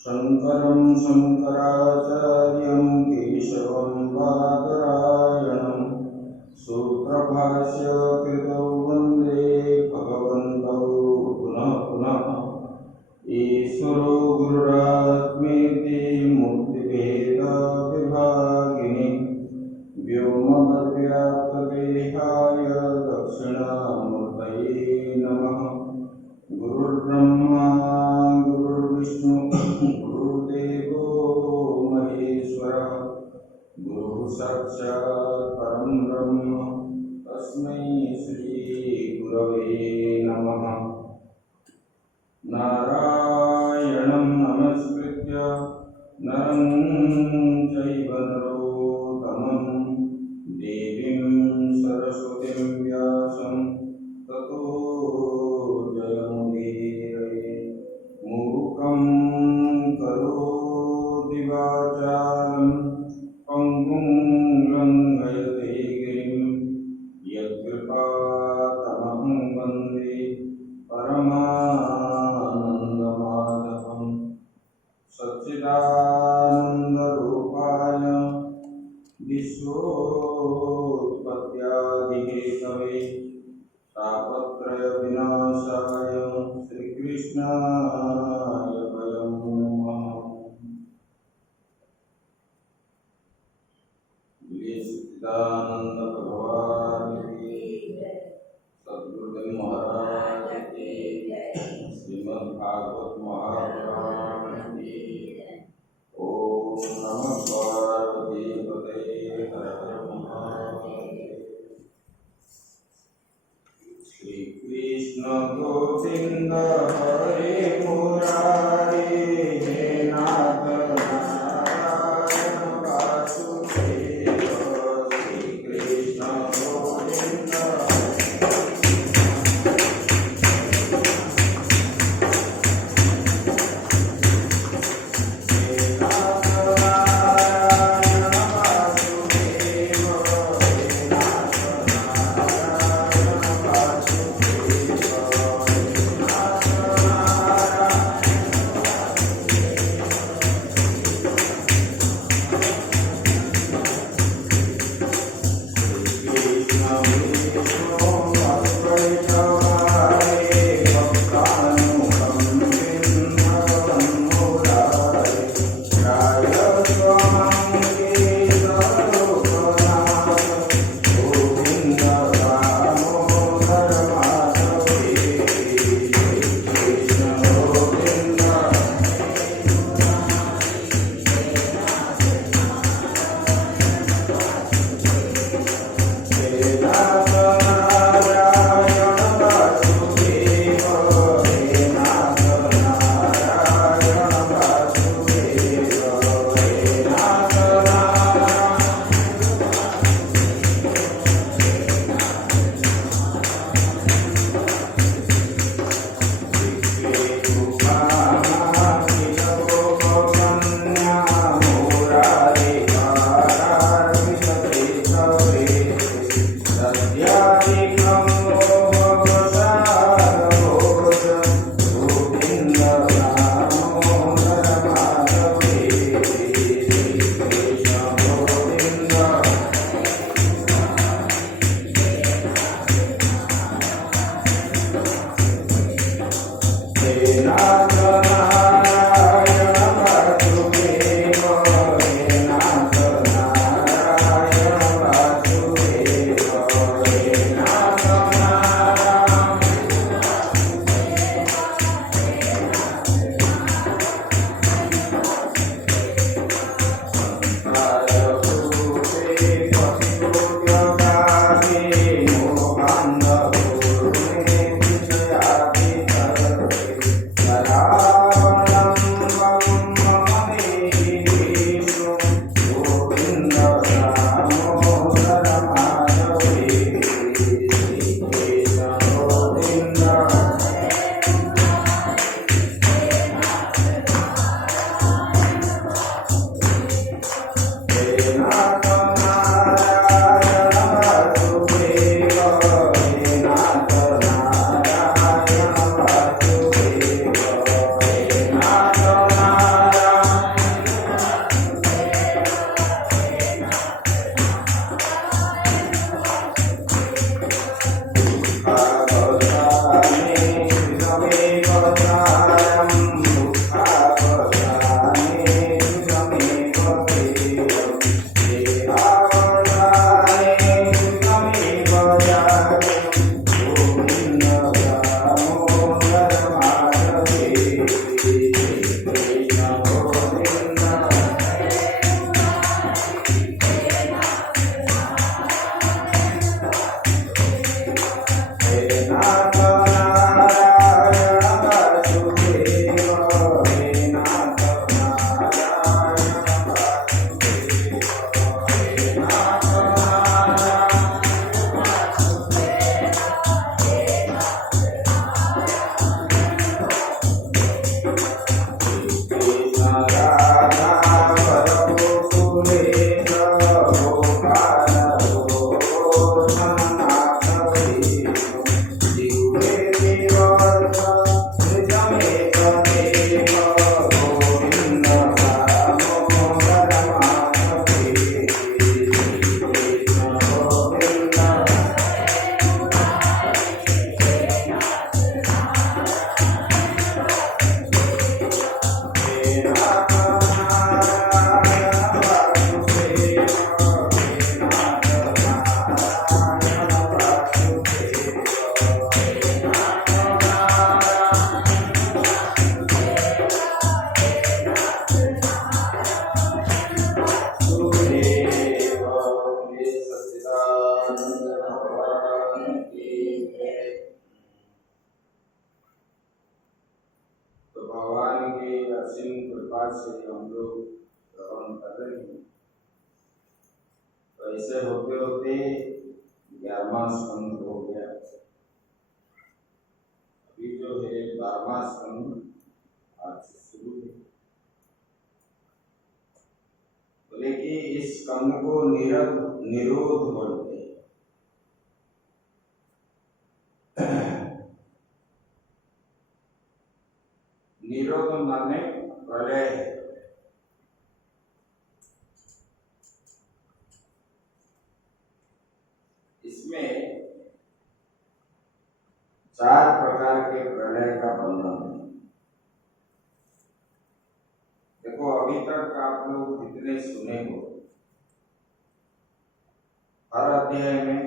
शंकरं शंकराचार्यं केशवं बादरायणं सूत्रभाष्य कृतौ वन्दे भगवन्तौ पुनः पुनः। ईश्वरो गुरुरात्मेति मूर्तिभेद विभागिने व्योमवद्व्याप्तदेहाय दक्षिणामूर्तये नमः। गुरुर्ब्रह्मा गुरुर्विष्णु गुरुर्देवो महेश्वरः गुरुः साक्षात् परं ब्रह्म तस्मै श्री गुरवे नमः। नारायणं नमस्कृत्य नरं चैव नरोत्तमं देवीं सरस्वतीं व्यासं ततो जयमुदीरये। मूकं करोति वाचालं पङ्गुं लङ्घयते गिरिं यत्कृपातमहं वन्दे परमानन्दमाधवं। सच्चिदानन्दरूपाय विश्वोत्पत्त्यादिहेतवे तापत्रय विनाशाय श्रीकृष्णाय वयं नमः। सच्चिदानंद भगवान की सद्गुरुदेव महाराज की श्रीमद् भागवत महापुराण की। ओम नमः पार्वती पते हर हर महादेव। श्री कृष्ण गोविंद हरे मुरारी हे नाथ नारायण वासुदेव। श्री कृष्ण गोविंद Krishna से हम लोग श्रवण कर रहे हैं। तो ऐसे होते होते 11वां स्कंद हो गया। अभी जो है 12वां स्कंद आज से शुरू है। बोले कि इस स्कंद को निरोध बोलते हैं। निरोध माने प्रलय है। इसमें 4 प्रकार के प्रलय का वर्णन है। देखो अभी तक आप लोग जितने सुने हो, हर अध्याय में,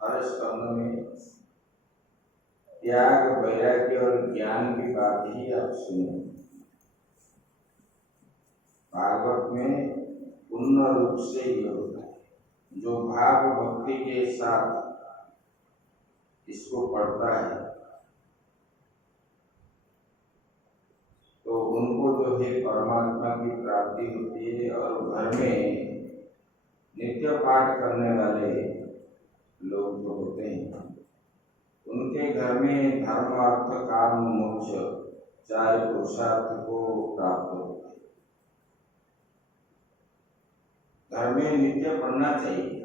हर स्कंद में त्याग, वैराग्य और ज्ञान की बात ही आप सुने। भागवत में पूर्ण रूप से ये होता है। जो भाव भक्ति के साथ इसको पढ़ता है तो उनको जो है परमात्मा की प्राप्ति होती है। और घर में नित्य पाठ करने वाले लोग जो होते हैं उनके घर में धर्म, अर्थ, काम, मोक्ष 4 पुरुषार्थ को प्राप्त होते हैं। घर में नित्य पढ़ना चाहिए,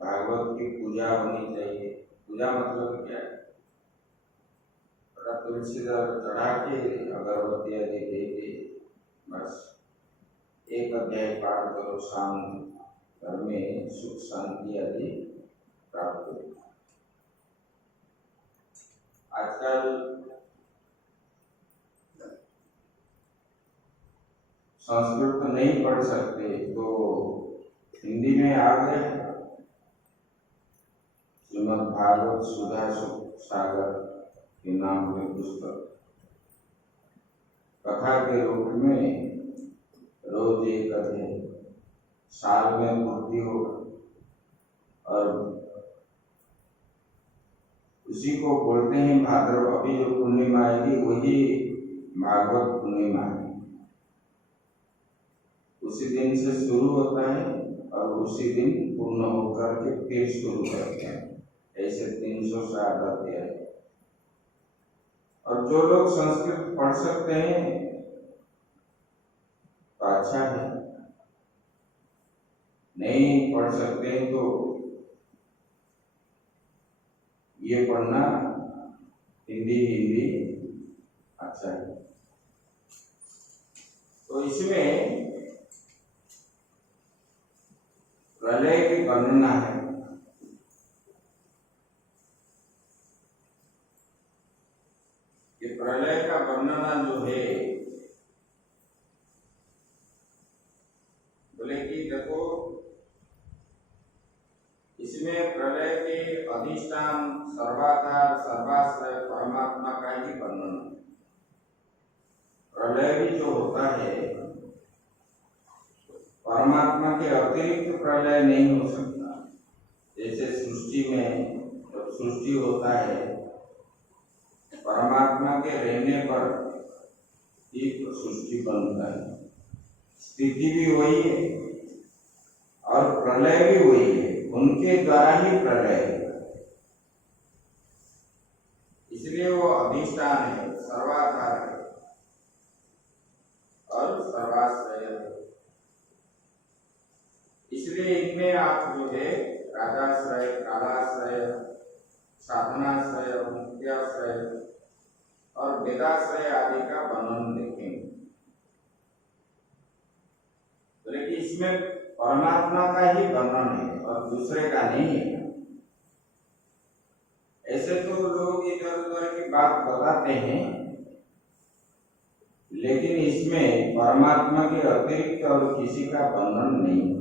भागवत की पूजा होनी चाहिए। पूजा मतलब क्या है? तुलसी चढ़ा के अगरबत्ती आदि दे के बस एक अध्याय पाठ करो, शाम घर में सुख शांति आदि प्राप्त हो। आजकल संस्कृत नहीं पढ़ सकते तो हिंदी में आ गए श्रीमद् भागवत सुधा सागर के नाम के पुस्तक कथा के रूप में रोज एक अध्याय साल में पूर्ति होगा और उसी को बोलते हैं भाद्रव। अभी जो पूर्णिमा आएगी वही भागवत पूर्णिमा है। उसी दिन से शुरू होता है और उसी दिन पूर्ण होकर के फिर शुरू करते हैं। ऐसे 360 अध्याय। और जो लोग संस्कृत पढ़ सकते हैं तो अच्छा है, नहीं पढ़ सकते हैं तो ये पढ़ना हिंदी अच्छा है। तो इसमें प्रलय की वर्णना है। ये प्रलय का वर्णना जो है बोले कि देखो इसमें प्रलय के अधिष्ठान सर्वाधार सर्वाश्रय परमात्मा का ही वर्णन। प्रलय भी जो होता है परमात्मा के अतिरिक्त प्रलय नहीं हो सकता। जैसे सृष्टि में जब सृष्टि होता है परमात्मा के रहने पर ही सृष्टि बनता है। स्थिति भी वही है और प्रलय भी वही है, उनके द्वारा ही प्रलय है। इसलिए वो अधिष्ठान है, सर्वाधार है और सर्वाश्रय है। इसलिए इनमें आप जो है राजाश्रय, कालाश्रय, साधनाश्रय, मुक्त्याश्रय और वेदाश्रय आदि का वर्णन देखेंगे। लेकिन इसमें परमात्मा का ही वर्णन है और दूसरे का नहीं है। ऐसे तो लोग इधर उधर की बात बताते हैं, लेकिन इसमें परमात्मा के अतिरिक्त और किसी का वर्णन नहीं है।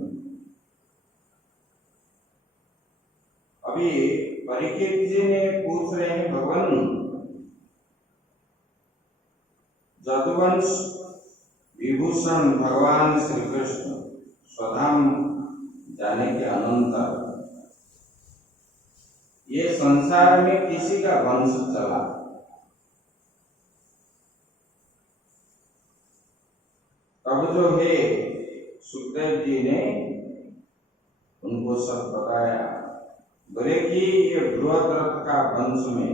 अभी परीक्षित जी ने पूछ रहे हैं भगवान जदुवंश विभूषण भगवान श्री कृष्ण स्वधाम जाने के अनंतर ये संसार में किसी का वंश चला? तब जो है सुखदेव जी ने उनको सब बताया। बोले कि ये बृहद्रथ का वंश में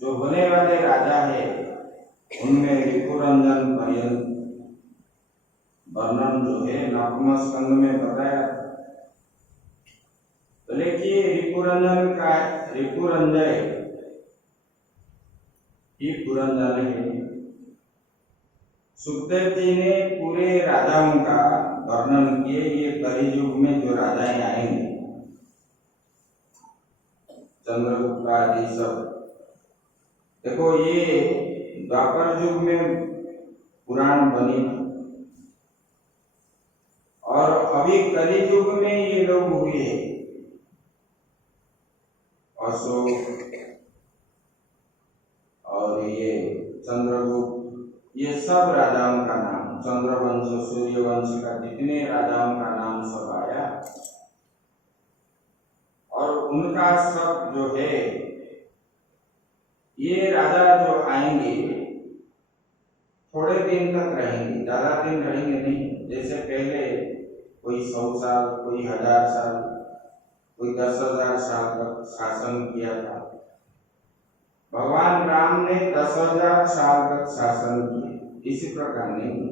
जो होने वाले राजा है उनमें रिपुरंजन पर्यंत वर्णन जो है नवम स्कंद में बताया। बोले कि रिपुरंजन का रिपुरंजय ही पुरंजन है। सुखदेव जी ने पूरे राजाओं का वर्णन किए। ये कलियुग में जो राजाएं आएंगे चंद्रगुप्त आदि सब, देखो ये द्वापर युग में पुराण बनी और अभी कलि युग में ये लोग हुए अशोक और ये चंद्रगुप्त, ये सब राजाओं का नाम, चंद्रवंश सूर्यवंश का जितने राजाओं का नाम सब आया और उनका सब जो है ये राजा जो आएंगे थोड़े दिन तक रहेंगे, ज्यादा दिन रहेंगे नहीं। जैसे पहले कोई 100 साल, कोई 1000 साल, कोई 10,000 साल तक शासन किया था। भगवान राम ने 10,000 साल तक शासन किए। इसी प्रकार नहीं,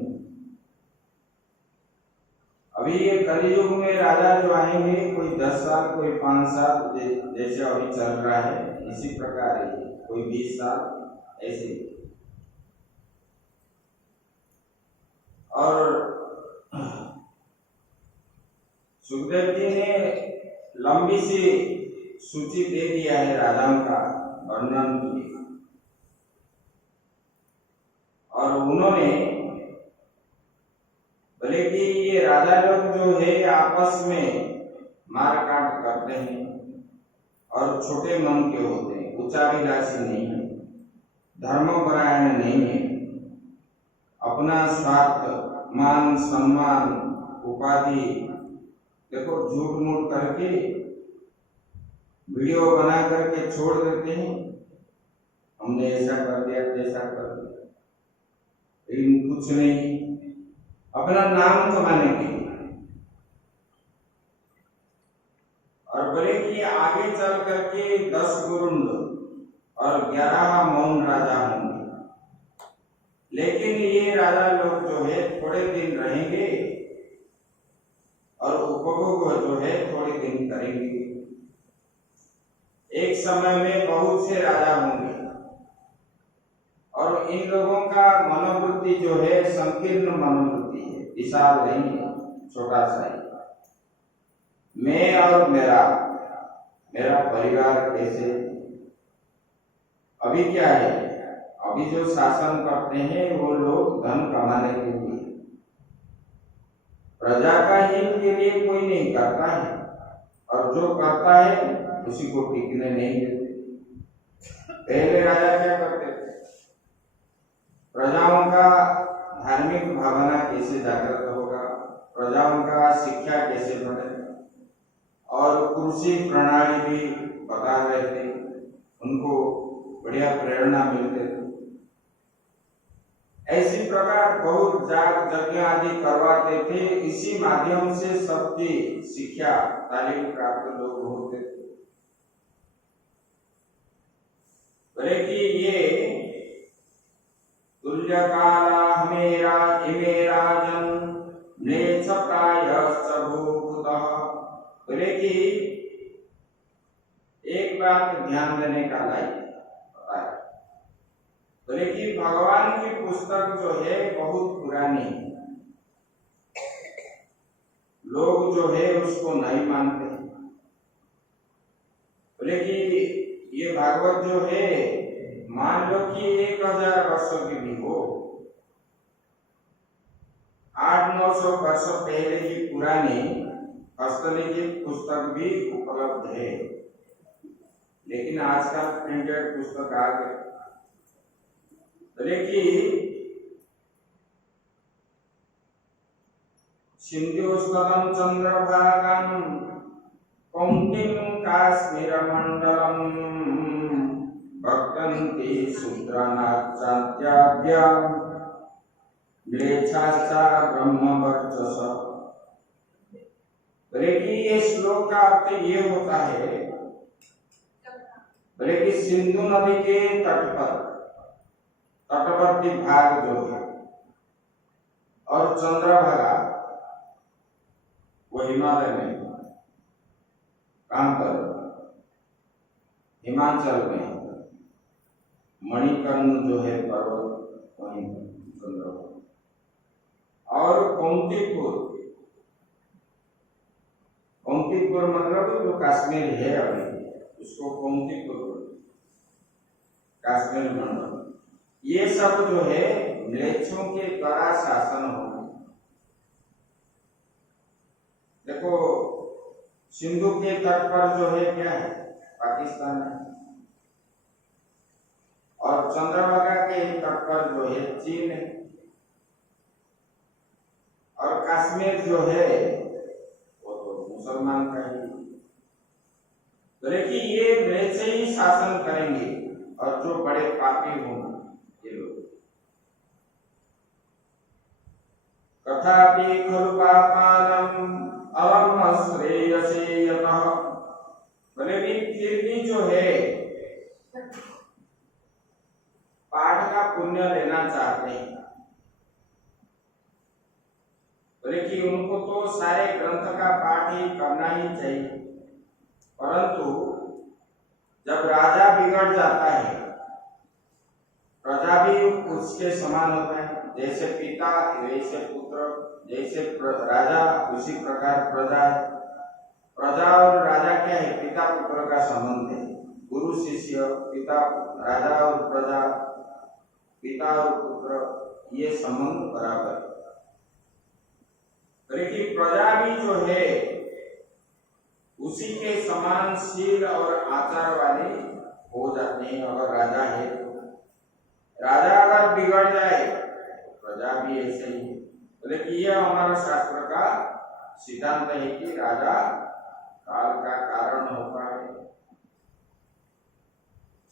अभी ये कलियुग में राजा जो आएंगे कोई 10 साल, कोई 5 साल, जैसे अभी चल रहा है इसी प्रकार है, कोई 20 साल ऐसे। और सुखदेव जी ने लंबी सी सूची दे दिया है राजाओं का वर्णन किया और उन्होंने बोले कि ये राजा लोग जो है आपस में मार काट करते हैं और छोटे मन के होते हैं, उच्चाभिलाषी नहीं है, धर्मपरायण नहीं है, अपना स्वार्थ, मान सम्मान, उपाधि, देखो झूठ मूठ करके वीडियो बना करके छोड़ देते हैं, हमने ऐसा कर दिया तैसा कर दिया, लेकिन कुछ नहीं, अपना नाम कमाने के लिए। और बोले कि आगे चल करके 10 गुरुंड और 11 मौन राजा होंगे, लेकिन ये राजा लोग जो है थोड़े दिन रहेंगे और उपभोग जो है थोड़े दिन करेंगे। एक समय में बहुत से राजा होंगे और इन लोगों का मनोवृत्ति जो है संकीर्ण मनोवृत्ति है, विशाल नहीं है, छोटा सा है। मैं और मेरा परिवार कैसे, अभी क्या है, अभी जो शासन करते हैं वो लोग धन कमाने के लिए, प्रजा का हित के लिए कोई नहीं करता है, और जो करता है उसी को टिकने नहीं देते। पहले राजा क्या करते थे, प्रजाओं का धार्मिक भावना कैसे जागृत होगा, प्रजाओं का शिक्षा कैसे बढ़ेगा, और कृषि प्रणाली भी बता रहे थे, उनको बढ़िया प्रेरणा मिलते थे। ऐसी प्रकार बहुत जाग यज्ञ आदि करवाते थे, इसी माध्यम से सबकी शिक्षा तालीम प्राप्त लोग होते थे। बोले कि ये तुल्य काला हमेरा इमे राजन म्लेच्छ प्रायश्च भूभुतः। बोले कि एक बात ध्यान देने का लायक है, बोले कि भगवान की पुस्तक जो है बहुत पुरानी है, लोग जो है उसको नहीं मानते। बोले कि ये भागवत जो है, मान लो कि 1000 वर्षों की भी हो, 800-900 वर्ष पहले की पुरानी हस्तलिखित पुस्तक भी उपलब्ध है, लेकिन आजकल प्रिंटेड पुस्तक आ गए। बोले कि सिंधुस्तम चंद्रभागम कौंतिम काश्मीर मंडलम भक्तंति शूद्रानाचार्याभ्या म्लेच्छाश्चा ब्रह्मवर्चस। बोले कि ये श्लोक का अर्थ ये होता है, बोले कि सिंधु नदी के तट पर तटवर्ती भाग जो है और चंद्रभागा वो हिमालय में, कहां पर, हिमाचल में, मणिकर्ण जो है पर्वत वहीं चंद्रभागा, और कौंतीपुर मतलब जो कश्मीर है अभी उसको कौंतीपुर, कश्मीर मंडल, ये सब जो है म्लेच्छों के द्वारा शासन होगा। देखो सिंधु के तट पर जो है क्या है, पाकिस्तान है, और चंद्रभागा के तट पर जो है चीन है, और कश्मीर जो है वो तो मुसलमान का ही। बोले कि ये म्लेच्छ ही शासन करेंगे, और जो बड़े पापी होंगे ये लोग। तथापि खलु पापानां अलम श्रेयसे यतः। बोले भी फिर भी जो है पाठ का पुण्य लेना चाहते हैं। बोले कि उनको तो सारे ग्रंथ का पाठ ही करना ही चाहिए, परंतु जब राजा बिगड़ जाता है, प्रजा भी उसके समान होता है, जैसे पिता वैसे पुत्र, जैसे राजा उसी प्रकार प्रजा है। प्रजा और राजा क्या है, पिता पुत्र का संबंध है, गुरु शिष्य, पिता राजा और प्रजा, पिता और पुत्र, ये संबंध बराबर है। प्रजा भी जो है उसी के समान शील और आचार वाले हो जाते हैं। अगर राजा है तो राजा अगर बिगड़ जाए प्रजा भी ऐसे ही। बोले कि यह हमारा शास्त्र का सिद्धांत है कि राजा काल का कारण होता है,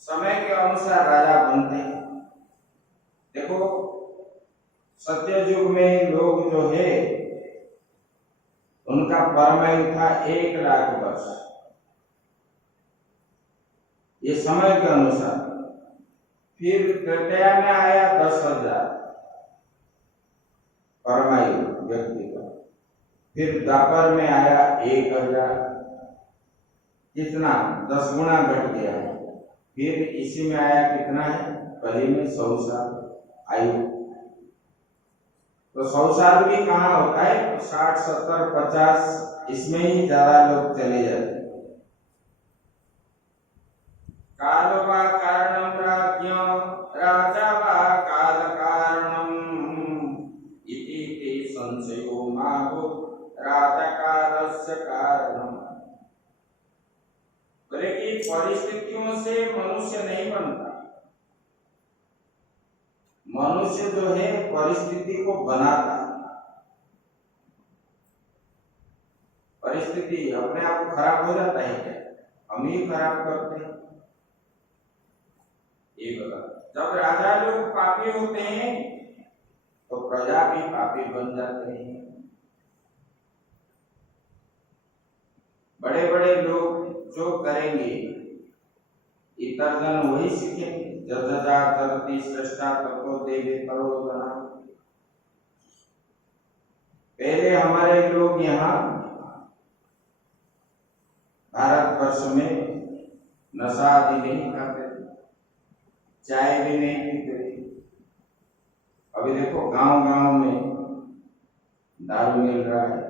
समय के अनुसार राजा बनते हैं। देखो सत्ययुग में लोग जो है उनका परमायु था 1,00,000 वर्ष, ये समय के अनुसार। फिर त्रेता में आया 10,000 परमायु व्यक्ति का। फिर द्वापर में आया 1,000, कितना 10 गुना घट गया है। फिर इसी में आया कितना है, कली में 100 साल आयु। तो 100 साल भी कहाँ होता है, 60, 70, 50 इसमें ही ज्यादा लोग चले जाते हैं। काल वा कारणम राज्ञ राजा वा काल कारणम इति ते संशयो माहो राजा कालस्य कारणम। बोले कि परिस्थितियों से मनुष्य नहीं बनता, मनुष्य जो है परिस्थिति को बनाता है। परिस्थिति अपने आप को खराब हो जाता है क्या, हम ही खराब करते हैं। ये बता, जब राजा लोग पापी होते हैं तो प्रजा भी पापी बन जाते हैं। बड़े बड़े लोग जो करेंगे इतर जन वही सीखेंगे। जजजा तरती श्रेष्ठा तत्व देवे तरोदना। पहले हमारे लोग यहाँ भारतवर्ष में नशा आदि नहीं खाते, चाय भी नहीं पीते। अभी देखो गांव गांव में दारू मिल रहा है।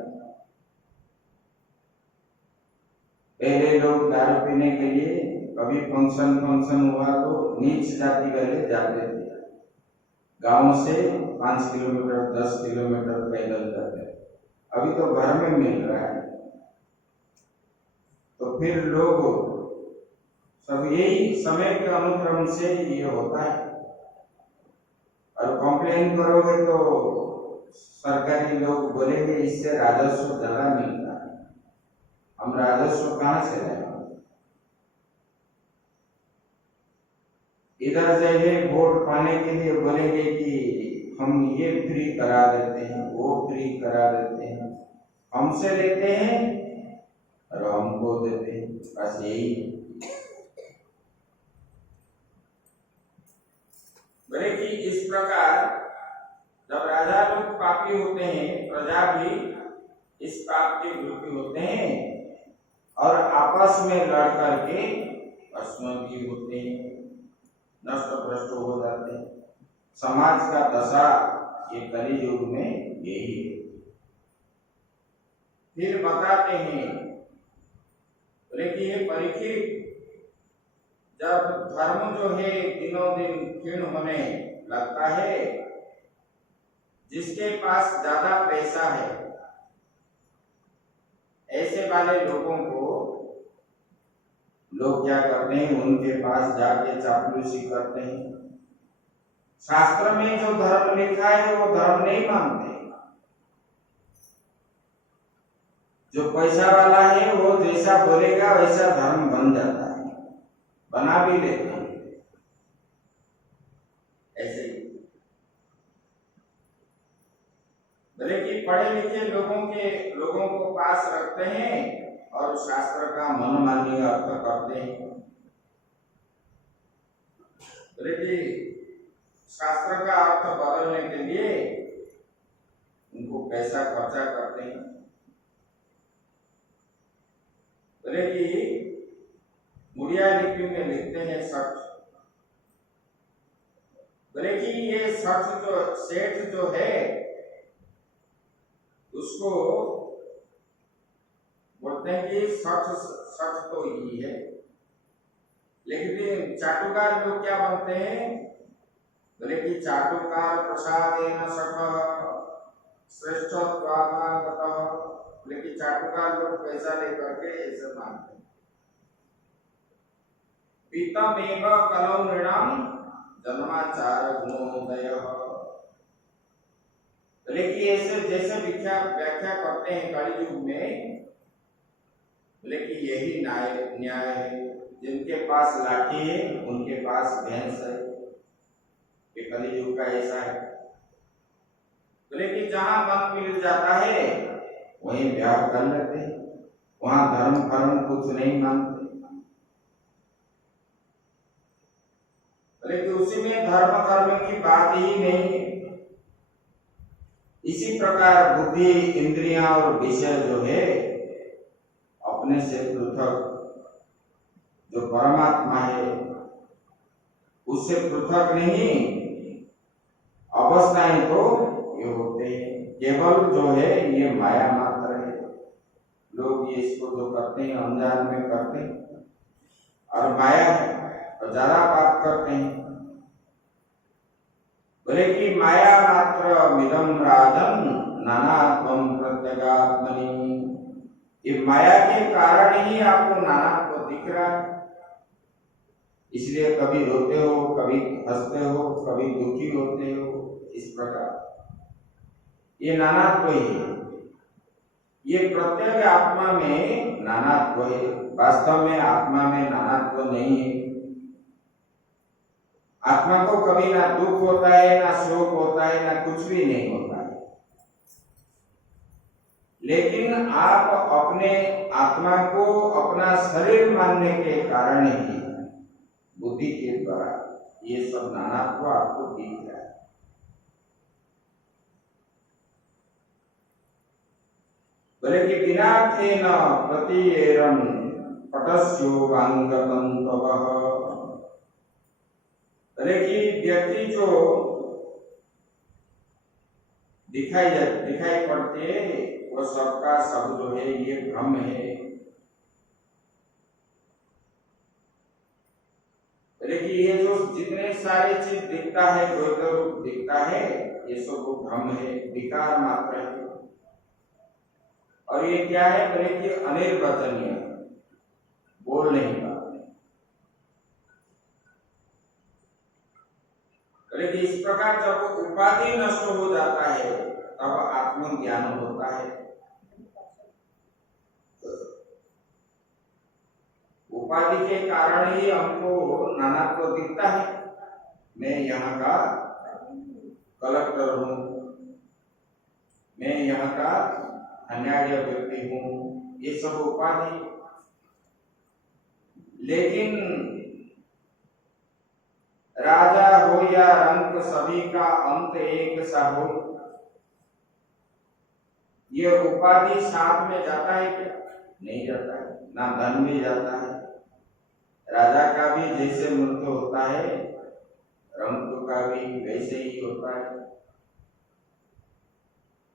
पहले लोग दारू पीने के लिए कभी फंक्शन हुआ तो नीच जाति वाले जाते थे, गांव से 5 किलोमीटर 10 किलोमीटर पैदल जाते। अभी तो घर में मिल रहा है। तो फिर लोग सब यही समय के अनुक्रम से ये होता है। और कंप्लेन करोगे तो सरकारी लोग बोलेंगे इससे राजस्व ज्यादा मिलता है, हम राजस्व कहाँ से लाएंगे। इधर से ये वोट पाने के लिए बोलेंगे कि हम ये फ्री करा देते हैं, वो फ्री करा देते हैं, हमसे लेते हैं और हमको देते हैं, बस यही। बोले कि इस प्रकार जब राजा लोग पापी होते हैं, प्रजा भी इस पाप के विरोधी होते हैं और आपस में लड़ करके भस्म भी होते हैं, नष्ट भ्रष्ट हो जाते हैं। समाज का दशा ये कलि युग में यही है। फिर बताते हैं, बोले कि ये परीक्षित, जब धर्म जो है दिनों दिन क्षीण होने लगता है, जिसके पास ज्यादा पैसा है ऐसे वाले लोगों को लोग क्या करते हैं, उनके पास जाके चापलूसी करते हैं। शास्त्र में जो धर्म लिखा है वो धर्म नहीं मानते। जो पैसा वाला है वो जैसा बोलेगा वैसा धर्म बन जाता है, बना भी लेते हैं ऐसे ही। बोले कि पढ़े लिखे लोगों को पास रखते हैं और शास्त्र का मनमानी अर्थ करते हैं। बोले कि शास्त्र का अर्थ बदलने के लिए उनको पैसा खर्चा करते हैं। बोले कि मुड़िया लिपि में लिखते हैं सठ। बोले कि ये सेठ जो है उसको बोलते हैं कि सठ तो ही है, लेकिन चाटुकार लोग क्या बनते हैं, बोले कि चाटुकार प्रसादेन सठ श्रेष्ठत्वागतः लेकिन चाटुकार लोग पैसा लेकर के ऐसे मानते हैं। पीतमेव कलौ नृणाम जन्माचार गुणोदय। लेकिन ऐसे जैसे व्याख्या करते हैं कलि युग में, लेकिन यही न्याय है। जिनके पास लाठी है उनके पास भैंस है, ये कलि युग का ऐसा है। लेकिन जहां मन मिल जाता है वहीं ब्याह कर लेते हैं, वहां धर्म कर्म कुछ नहीं मानते। लेकिन उसी में धर्म कर्म की बात ही नहीं है। इसी प्रकार बुद्धि, इंद्रियां और विषय जो है अपने से पृथक जो परमात्मा है उससे पृथक नहीं, अवस्थाएं तो ये होते हैं, केवल जो है ये माया मात्र है। लोग ये इसको जो करते हैं अनजान में करते हैं और माया है और ज्यादा पाप करते हैं। बोले कि माया मात्र मिदम राजन नानात्वं प्रत्यगात्मनि। ये माया के कारण ही आपको नानात्व दिख रहा है, इसलिए कभी रोते हो, कभी हंसते हो, कभी दुखी होते हो। इस प्रकार ये नानात्व ही है। ये प्रत्येक आत्मा में नानात्व है, वास्तव में आत्मा में नानात्व नहीं है। आत्मा को कभी ना दुख होता है, ना शोक होता है, ना कुछ भी नहीं होता है। लेकिन आप अपने आत्मा को अपना शरीर मानने के कारण ही बुद्धि के द्वारा ये सब नानात्व आपको दिख रहा है। बोले कि बिना तेन प्रतीयेरं पटस्यो वांगतं तवः। बोले कि व्यक्ति जो दिखाई पड़ते वो सबका सब जो है ये भ्रम है। लेकिन ये जो जितने सारे चीज दिखता है, द्वैत रूप दिखता है, ये सब भ्रम है, विकार मात्र है। और ये क्या है? बोले कि अनिर्वचनीय, बोल नहीं पाते। बोले कि इस प्रकार जब उपाधि नष्ट हो जाता है तब आत्मज्ञान होता है। उपाधि के कारण ही हमको नानात्व दिखता है। मैं यहाँ का कलेक्टर हूँ, मैं यहाँ का अन्याय व्यक्ति हूँ, ये सब उपाधि। लेकिन राजा हो या रंक सभी का अंत एक सा हो, ये उपाधि साथ में जाता है क्या? नहीं जाता है। ना धन भी जाता है, राजा का भी जैसे मृत्यु होता है, रंक का भी वैसे ही होता है।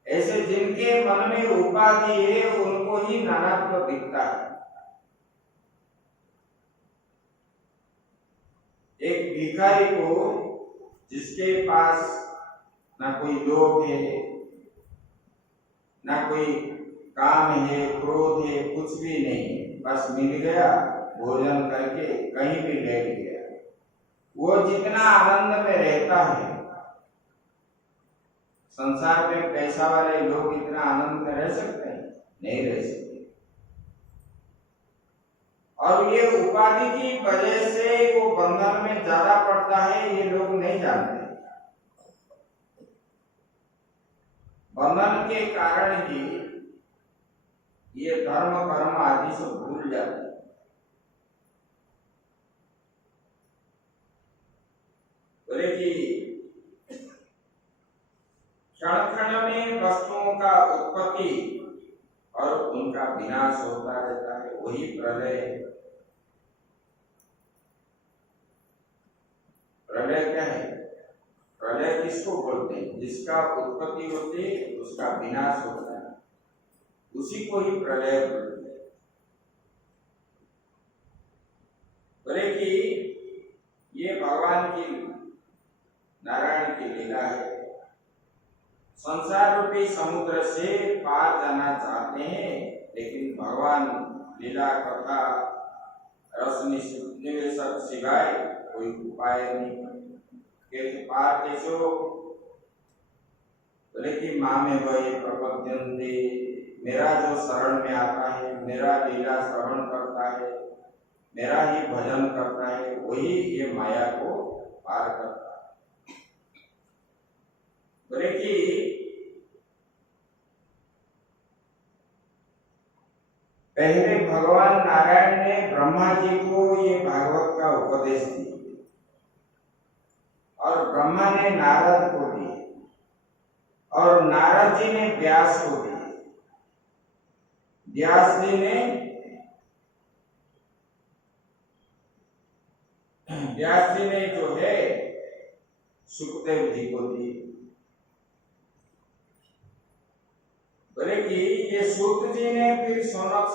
ऐसे जिनके मन में उपाधि है उनको ही नानात्व दिखता है। एक भिखारी को जिसके पास ना कोई लोभ है, ना कोई काम है, क्रोध है, कुछ भी नहीं, बस मिल गया, भोजन करके कहीं भी बैठ गया, वो जितना आनंद में रहता है, संसार में पैसा वाले लोग इतना आनंद में रह सकते हैं? नहीं रह सकते। और ये उपाधि की वजह से वो बंधन में ज्यादा पड़ता है, ये लोग नहीं जानते। बंधन के कारण ही ये धर्म कर्म आदि सब भूल जाते हैं। बोले कि क्षण क्षण में वस्तुओं का उत्पत्ति और उनका विनाश होता रहता है, वही प्रलय है। प्रलय क्या है? प्रलय किसको बोलते हैं? जिसका उत्पत्ति होती है उसका विनाश होता है, उसी को ही प्रलय बोलते हैं। बोले कि ये भगवान की, नारायण की लीला है। संसार रूपी समुद्र से पार जाना चाहते हैं, लेकिन भगवान लीला कथा रस निवेशक सिवाय कोई उपाय नहीं। कैसे पार कैसे हो? बोले कि माँ में वही प्रपद्यन्ते, मेरा जो शरण में आता है, मेरा लीला श्रवण करता है, मेरा ही भजन करता है, वही ये माया को पार करता है। बोले कि पहले भगवान नारायण ने ब्रह्मा जी को ये भागवत का उपदेश दिया और ब्रह्मा ने नारद को दिए और नारद जी ने व्यास को दिए, व्यास जी ने जो है सुखदेव जी को दी। बोले कि ये सूत जी ने फिर सौनक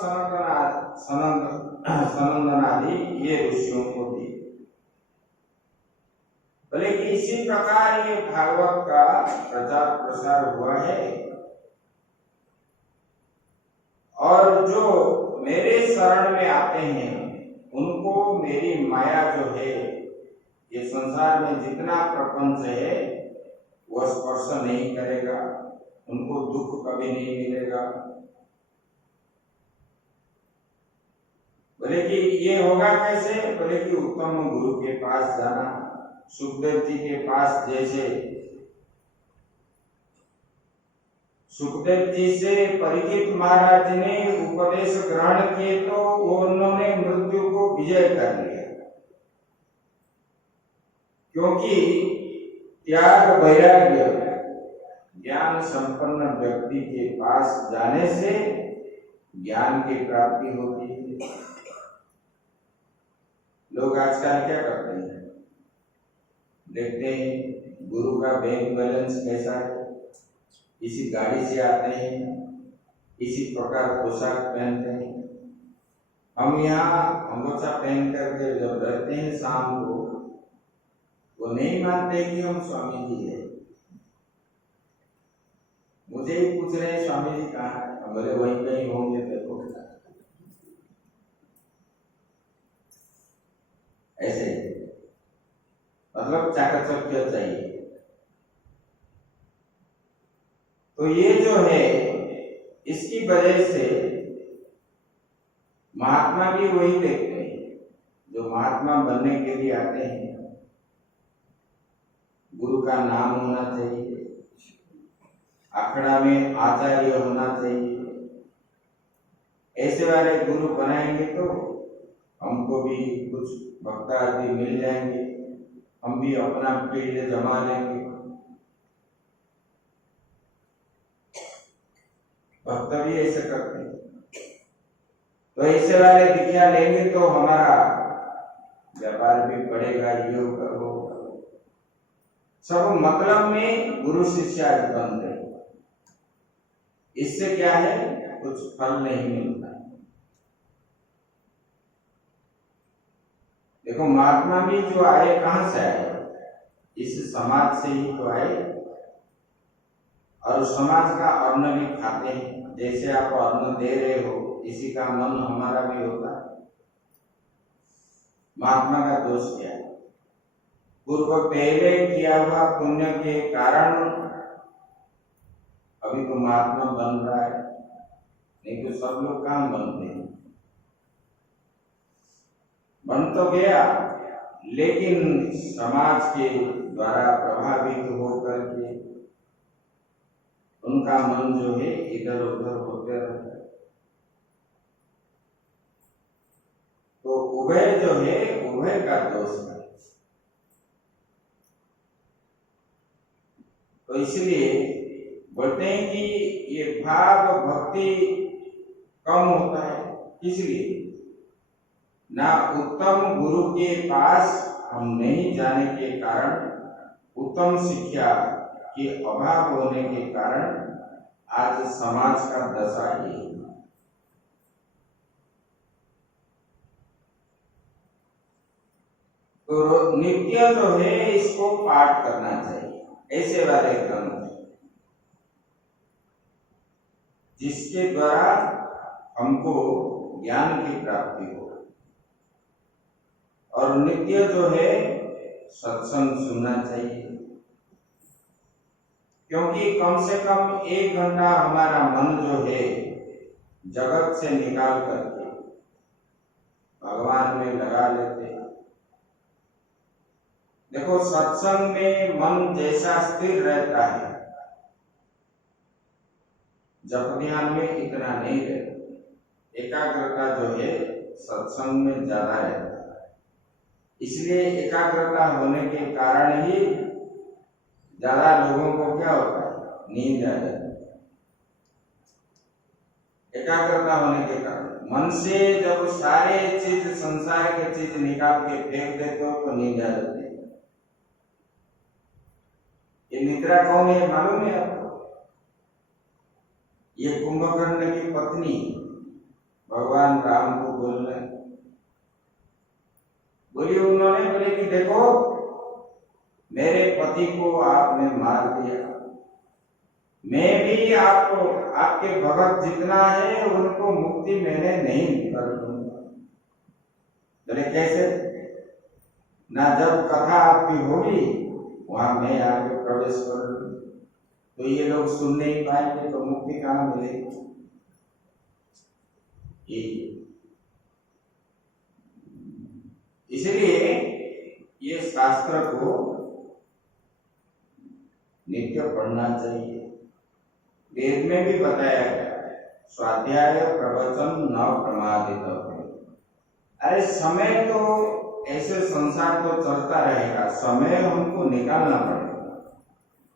सनंदन आदि ये ऋषियों को दी। बोले कि इसी प्रकार ये भागवत का प्रचार प्रसार हुआ है और जो मेरे शरण में आते हैं उनको मेरी माया जो है, ये संसार में जितना प्रपंच है वह स्पर्श नहीं करेगा, उनको दुख कभी नहीं मिलेगा। बोले कि ये होगा कैसे? बोले कि उत्तम गुरु के पास जाना। सुखदेव जी के पास जैसे सुखदेव जी से परीक्षित महाराज ने उपदेश ग्रहण किए तो उन्होंने मृत्यु को विजय कर लिया, क्योंकि त्याग वैराग्य ज्ञान संपन्न व्यक्ति के पास जाने से ज्ञान की प्राप्ति होती है। लोग आजकल क्या करते हैं? देखते हैं गुरु का बैंक बैलेंस कैसा है, इसी गाड़ी से आते हैं, इसी प्रकार पोशाक पहनते हैं। हम यहाँ अंगोछा पहन करके जब रहते हैं शाम को, वो नहीं मानते कि हम स्वामी जी है। मुझे ही पूछ रहे हैं स्वामी जी कहाँ है, बोले वहीं कहीं होंगे, देखो ऐसे मतलब चाकचक्य चाहिए। तो ये जो है इसकी वजह से महात्मा भी वही देखते हैं, जो महात्मा बनने के लिए आते हैं गुरु का नाम होना चाहिए, अखड़ा में आचार्य होना चाहिए। ऐसे वाले गुरु बनाएंगे तो हमको भी कुछ भक्त आदि मिल जाएंगे, हम भी अपना फील्ड जमा लेंगे। भक्त भी ऐसे करते हैं। तो ऐसे वाले दीक्षा लेंगे तो हमारा व्यापार भी बढ़ेगा, ये होगा वो होगा। सब मतलब में गुरु शिष्य आज बनते हैं। इससे क्या है, कुछ फल नहीं मिलता। देखो महात्मा भी जो आए कहां से आए? इस समाज से ही तो आए, और समाज का अन्न भी खाते हैं। जैसे आप अन्न दे रहे हो, इसी का मन हमारा भी होता है। महात्मा का दोष क्या है? पूर्व पहले किया हुआ पुण्य के कारण अभी तो महात्मा बन रहा है, नहीं तो सब लोग कहाँ बनते हैं? बन तो गया, लेकिन समाज के द्वारा प्रभावित होकर के उनका मन जो है इधर उधर होते रहता है। तो उभय जो है, उभय का दोष है। तो इसलिए बोलते हैं कि ये भाव भक्ति कम होता है, इसलिए ना उत्तम गुरु के पास हम नहीं जाने के कारण, उत्तम शिक्षा के अभाव होने के कारण आज समाज का दशा यही है। तो नित्य जो है इसको पाठ करना चाहिए, ऐसे वाले ग्रंथ। जिसके द्वारा हमको ज्ञान की प्राप्ति हो। और नित्य जो है सत्संग सुनना चाहिए, क्योंकि कम से कम 1 घंटा हमारा मन जो है जगत से निकाल करके भगवान में लगा लेते हैं। देखो, सत्संग में मन जैसा स्थिर रहता है, जप ध्यान में इतना नहीं रहता। एकाग्रता जो है सत्संग में ज्यादा रहता है, इसलिए एकाग्रता होने के कारण ही ज्यादा लोगों को क्या होता है, नींद आ जाती है। एकाग्रता होने के कारण मन से जब सारे चीज, संसार के चीज निकाल के फेंक देते हो तो नींद आ जाती है। ये निद्रा कौन है मालूम है आपको? ये कुंभकर्ण की पत्नी भगवान राम को बोल रहे, उन्होंने बोले कि देखो, मेरे पति को आपने मार दिया, मैं भी आपको, आपके भगत जितना है उनको मुक्ति मैंने नहीं कर दूंगा। बोले कैसे? ना जब कथा आपकी होगी वहां मैं आके प्रवेश कर लूं, तो ये लोग सुन नहीं पाएंगे तो मुक्ति कहां मिलेगी? इसलिए ये शास्त्र को नित्य पढ़ना चाहिए। वेद में भी बताया गया है, स्वाध्याय प्रवचन न प्रमादित। अरे समय तो ऐसे संसार तो चलता रहेगा, समय हमको निकालना पड़ेगा।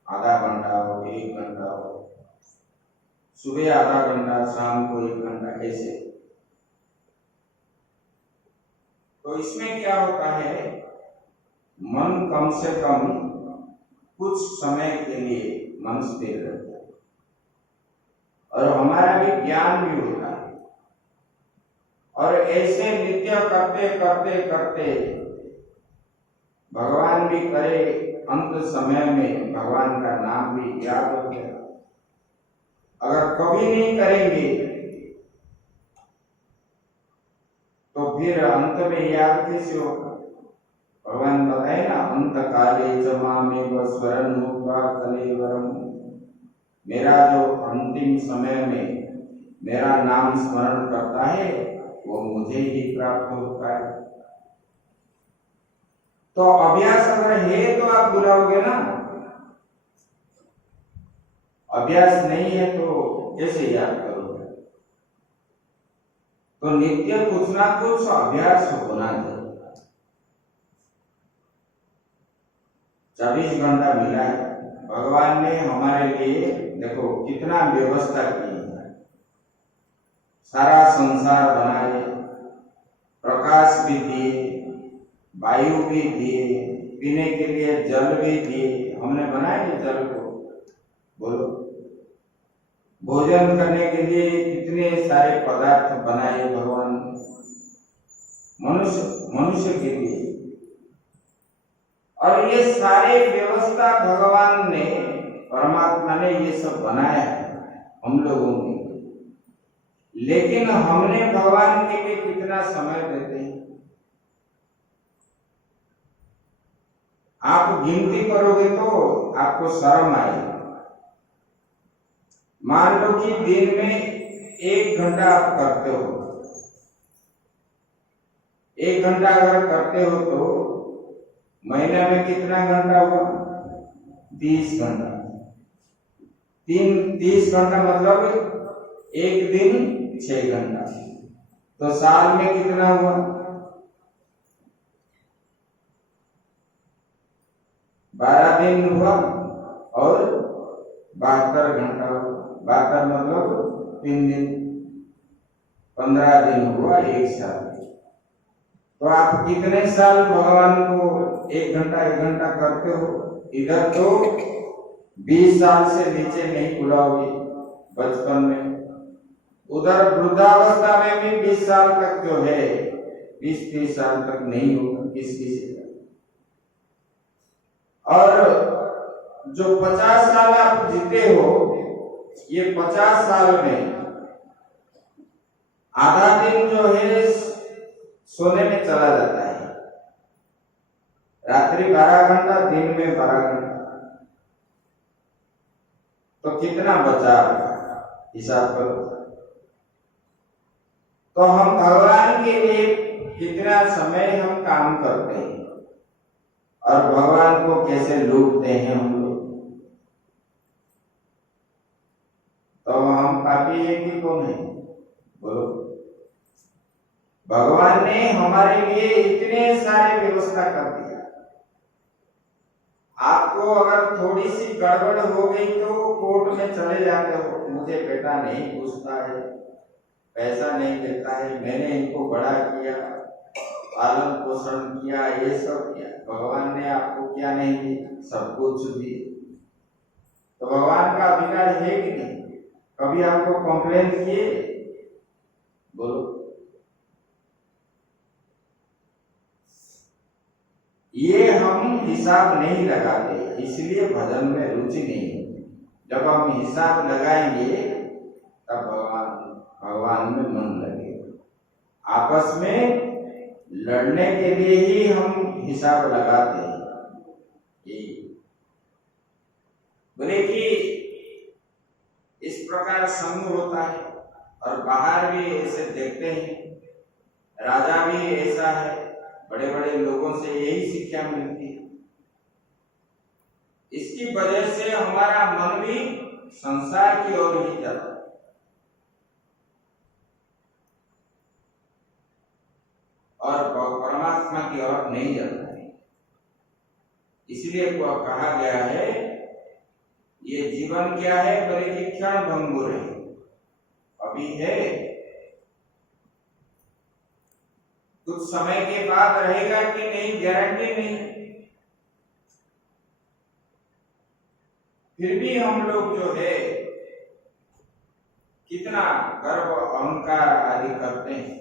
आधा घंटा हो, 1 घंटा हो, सुबह आधा घंटा, शाम को 1 घंटा, ऐसे। तो इसमें क्या होता है, मन कम से कम कुछ समय के लिए मन स्थिर रहता है और हमारा भी ज्ञान भी होता है। और ऐसे नित्य करते करते करते भगवान भी करे, अंत समय में भगवान का नाम भी याद हो गया। अगर कभी नहीं करेंगे तो फिर अंत में याद कैसे होगा? भगवान बताए ना, अंत काले च मामेव स्वरन् मुक्त्वा कलेवरम्। मेरा जो अंतिम समय में मेरा नाम स्मरण करता है वो मुझे ही प्राप्त होता है। तो अभ्यास अगर है तो आप बुलाओगे ना, अभ्यास नहीं है तो कैसे याद करोगे? तो नित्य कुछ ना कुछ अभ्यास होना चाहिए। 24 घंटा मिला है, भगवान ने हमारे लिए देखो कितना व्यवस्था की है। सारा संसार बनाए, प्रकाश भी दिए, वायु भी दिए, पीने के लिए जल भी दिए। हमने बनाए जल को, बोलो। भोजन करने के लिए कितने सारे पदार्थ बनाए भगवान ने मनुष्य के लिए। और ये सारे व्यवस्था भगवान ने, परमात्मा ने ये सब बनाया है हम लोगों के। लेकिन हमने भगवान के लिए कितना समय देते हैं? आप गिनती करोगे तो आपको शर्म आएगी। मान लो कि दिन में 1 घंटा आप करते हो, 1 घंटा अगर करते हो तो महीने में कितना घंटा हुआ? 30 घंटा। 30 घंटा मतलब एक दिन 6 घंटा, तो साल में कितना हुआ? 12 दिन हुआ और 72 घंटा हुआ। 72 मतलब 3 दिन, 15 दिन हुआ 1 साल। तो आप कितने साल भगवान को 1 घंटा 1 घंटा करते हो? इधर तो 20 साल से नीचे नहीं बुलाओगे बचपन में, उधर वृद्धावस्था में भी 20 साल तक जो है, 20-30 साल तक नहीं होगा किसी से। और जो 50 साल आप जीते हो, ये 50 साल में आधा दिन जो है सोने में चला जाता है, रात्रि 12 घंटा, दिन में 12 घंटा, तो कितना बचा हिसाब करो। तो हम भगवान के लिए कितना समय हम काम करते हैं और भगवान को कैसे लूटते हैं हम लोग। तो हम पापी है कि कौन है, बोलो। भगवान ने हमारे लिए इतने सारे व्यवस्था कर दिया। आपको अगर थोड़ी सी गड़बड़ हो गई तो कोर्ट में चले जाते हो, मुझे बेटा नहीं पूछता है, पैसा नहीं देता है, मैंने इनको बड़ा किया, पालन पोषण किया, ये सब किया। भगवान ने आपको क्या नहीं दिया, सब कुछ दिए। तो भगवान का अधिकार है कि नहीं? कभी आपको कंप्लेन किए, बोलो। ये हम हिसाब नहीं लगाते, इसलिए भजन में रुचि नहीं है। जब हम हिसाब लगाएंगे तब भगवान में मन लगेगा। आपस में लड़ने के लिए ही हम हिसाब लगाते हैं। यही बोले कि इस प्रकार समूह होता है और बाहर भी ऐसे देखते हैं, राजा भी ऐसा है, बड़े बड़े लोगों से यही शिक्षा मिलती है। इसकी वजह से हमारा मन भी संसार की ओर ही जाता है। और परमात्मा की ओर नहीं जाता है। इसलिए कहा गया है, ये जीवन क्या है, बोले कि क्षण भंगुर है, अभी है, कुछ समय के बाद रहेगा कि नहीं गारंटी नहीं। फिर भी हम लोग जो है कितना गर्व अहंकार आदि करते हैं,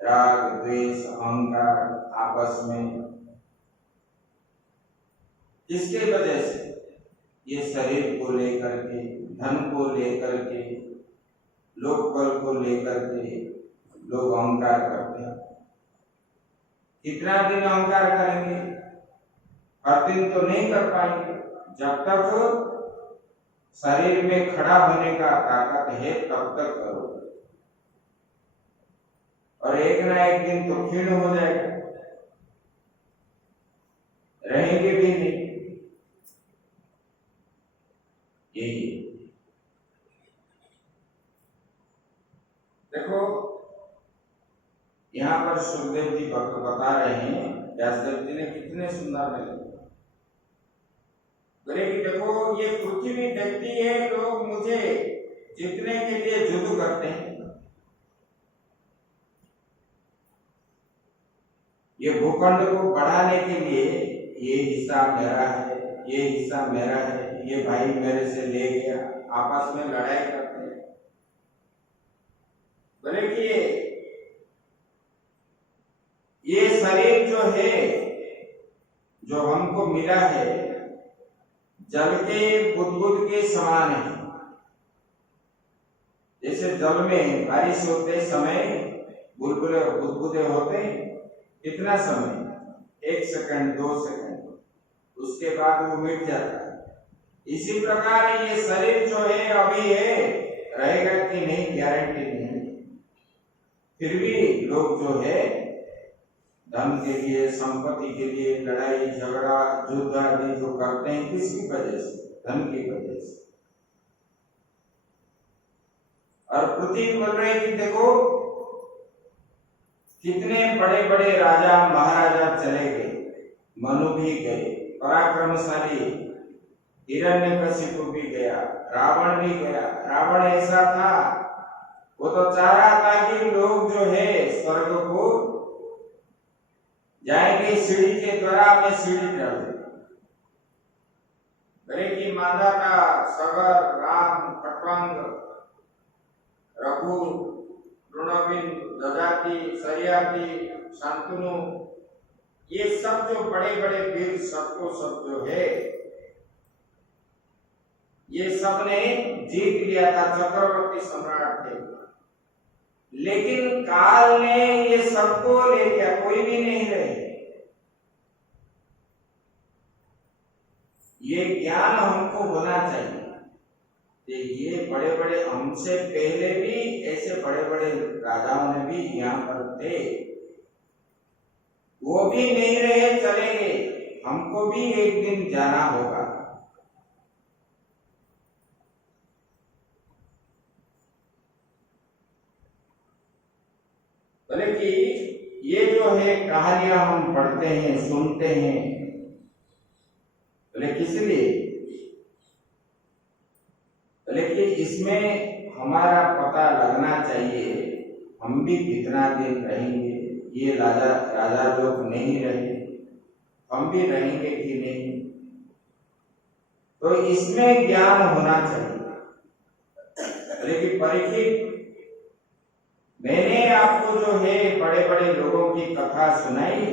राग द्वेष अहंकार आपस में। किसके वजह से? ये शरीर को लेकर के, धन को लेकर के, लोकबल को लेकर के लोग अहंकार करते हैं। कितना दिन अहंकार करेंगे? हर दिन तो नहीं कर पाएंगे। जब तक शरीर में खड़ा होने का ताकत है तब तक करो, और एक ना एक दिन तो क्षीण हो जाएगा, रहेंगे भी नहीं। यही देखो, यहाँ पर सुखदेव जी बता रहे हैं, व्यासदेव जी ने कितने सुंदर लगे। बोले कि देखो, ये पृथ्वी देखती है, लोग मुझे जीतने के लिए युद्ध करते हैं। ये भूखंड को बढ़ाने के लिए ये हिस्सा मेरा है, ये हिस्सा मेरा है, ये भाई मेरे से ले गया, आपस में लड़ाई करते हैं। बोले कि ये शरीर जो है, जो हमको मिला है, जल के बुदबुद के समान है। जैसे जल में बारिश होते समय बुलबुले बुदबुदे होते, कितना समय, 1 सेकंड 2 सेकंड, उसके बाद वो मिट जाता है। इसी प्रकार ये शरीर जो है अभी है, रहेगा कि नहीं गारंटी नहीं। फिर भी लोग जो है धन के लिए, संपत्ति के लिए लड़ाई झगड़ा युद्ध आदि जो करते हैं, किसकी वजह से? धन की वजह से। और पृथ्वी बोल रहे कि देखो, कितने बड़े बड़े राजा महाराजा चले गए, मनु भी गए, पराक्रमशाली हिरण्यकशिपु भी गया, रावण भी गया। रावण ऐसा था, वो तो चाह रहा था कि लोग जो है स्वर्ग को जाएंगे सीढ़ी के द्वारा में सीढ़ी डाल दे। की मांधाता, सगर, राम, खटवांग, रघु, ऋणविंद, ददाती, सरियाती, शांतनु, ये सब जो बड़े बड़े वीर सबको सब जो है, ये सब ने जीत लिया था, चक्रवर्ती सम्राट थे। लेकिन काल ने ये सबको ले लिया, कोई भी नहीं रहे। ये ज्ञान हमको होना चाहिए कि ये बड़े बड़े, हमसे पहले भी ऐसे बड़े बड़े राजाओं ने भी यहाँ पर थे, वो भी नहीं रहे, चले गए। हमको भी एक दिन जाना होगा। बोले कि ये जो है कहानियां हम पढ़ते हैं, सुनते हैं, बोले किस लिए? बोले कि इसमें हमारा पता लगना चाहिए हम भी कितना दिन रहेंगे। ये राजा लोग नहीं रहे, हम भी रहेंगे कि नहीं। तो इसमें ज्ञान होना चाहिए। बोले कि परीक्षित, मैंने आपको जो है बड़े बड़े लोगों की कथा सुनाई,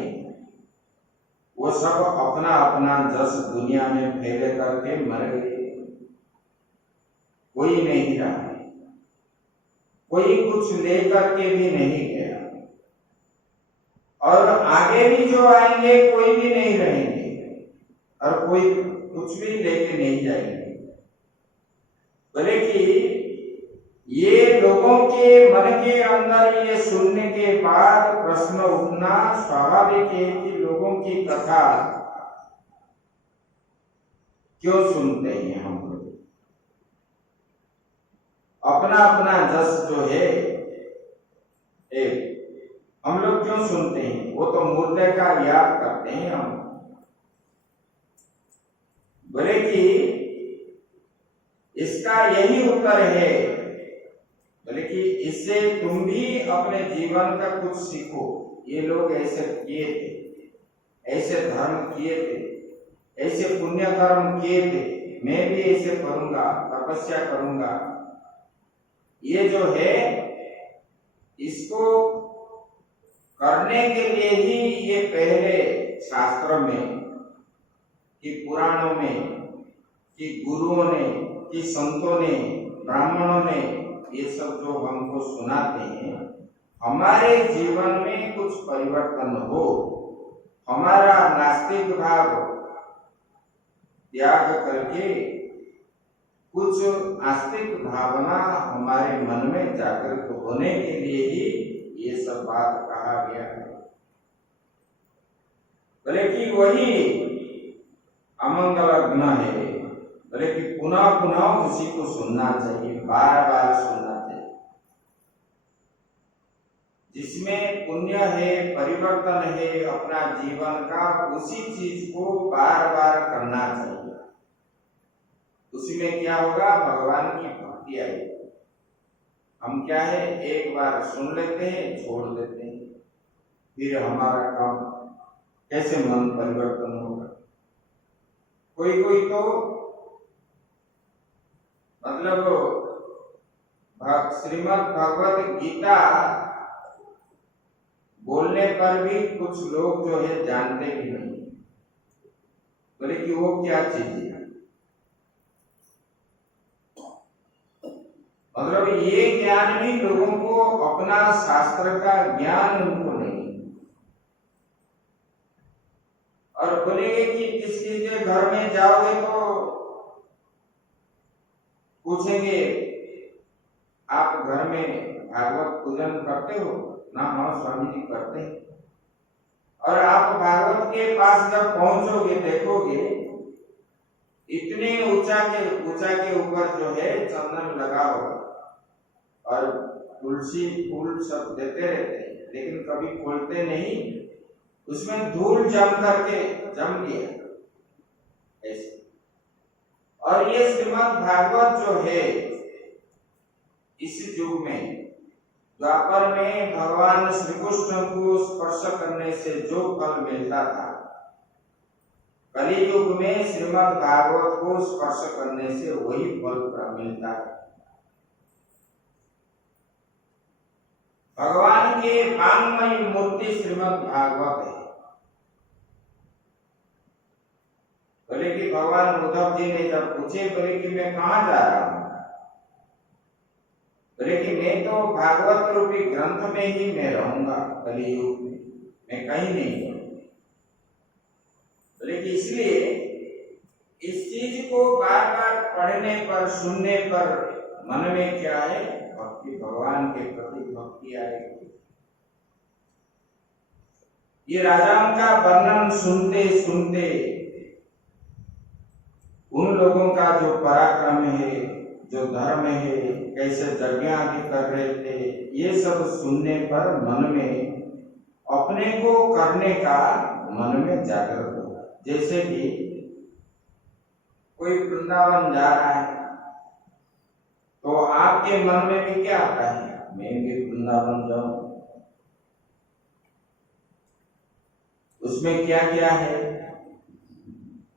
वो सब अपना अपना जस दुनिया में फैले करके मर गए, कोई नहीं रहा, कोई कुछ लेकर के भी नहीं गया, और आगे भी जो आएंगे कोई भी नहीं रहेंगे, और कोई कुछ भी लेके नहीं जाएंगे। बोले कि ये लोगों के मन के अंदर ये सुनने के बाद प्रश्न उठना स्वाभाविक है कि लोगों की कथा क्यों सुनते हैं हम लोग? अपना अपना जस जो है हम लोग क्यों सुनते हैं? वो तो मुर्दे का याद करते हैं हम। बोले कि इसका यही उत्तर है, बोले कि इससे तुम भी अपने जीवन का कुछ सीखो। ये लोग ऐसे किए थे, ऐसे धर्म किए थे, ऐसे पुण्य कर्म किए थे, मैं भी ऐसे करूंगा, तपस्या करूंगा। ये जो है इसको करने के लिए ही ये पहले शास्त्रों में कि पुराणों में कि गुरुओं ने कि संतों ने ब्राह्मणों ने ये सब जो हमको सुनाते हैं, हमारे जीवन में कुछ परिवर्तन हो, हमारा नास्तिक भाव त्याग करके कुछ आस्तिक भावना हमारे मन में जागृत होने के लिए ही ये सब बात कहा गया है। बोले कि वही अमंगल गुण है। बोले कि पुनः पुनः उसी को सुनना चाहिए, बार बार सुनना चाहिए। जिसमें पुण्य है, परिवर्तन है अपना जीवन का, उसी चीज को बार बार करना चाहिए। उसमें क्या होगा? भगवान की भक्ति आएगी। हम क्या है, एक बार सुन लेते हैं, छोड़ देते हैं, फिर हमारा काम कैसे मन परिवर्तन होगा? कोई कोई तो मतलब श्रीमद् भगवत गीता बोलने पर भी कुछ लोग जो है जानते भी नहीं। बोले कि वो क्या चीज है? मतलब ये ज्ञान भी लोगों को, अपना शास्त्र का ज्ञान उनको नहीं। और बोलेंगे कि किसी के घर में जाओगे तो पूछेंगे आप घर में भागवत पूजन करते हो ना? हाँ स्वामी जी करते हैं। और आप भागवत के पास जब पहुंचोगे, देखोगे इतने ऊंचा के ऊपर जो है चंदन लगा होगा और तुलसी फूल सब देते रहते हैं, लेकिन कभी खोलते नहीं, उसमें धूल जम गया ऐसे। और ये श्रीमद् भागवत जो है इस युग में, द्वापर में भगवान श्री कृष्ण को स्पर्श करने से जो फल मिलता था, कली युग में श्रीमद् भागवत को स्पर्श करने से वही फल मिलता है। भगवान के वांगमय मूर्ति श्रीमद् भागवत है। बोले कि भगवान उद्धव जी ने जब पूछे, बोले कि मैं कहाँ जा रहा हूँ? बोले कि मैं तो भागवत रूपी ग्रंथ में ही मैं रहूंगा, कलियुग में मैं कहीं नहीं जाऊंगा। बोले कि इसलिए इस चीज को बार बार पढ़ने पर, सुनने पर मन में क्या है, भक्ति, भगवान के प्रति भक्ति आएगी। ये राजाओं का वर्णन सुनते सुनते उन लोगों का जो पराक्रम है, जो धर्म है, कैसे यज्ञ आदि कर रहे थे, ये सब सुनने पर मन में अपने को करने का मन में जागृत होगा। जैसे कि कोई वृंदावन जा रहा है तो आपके मन में भी क्या आता है, मैं भी वृंदावन जाऊं। उसमें क्या क्या है,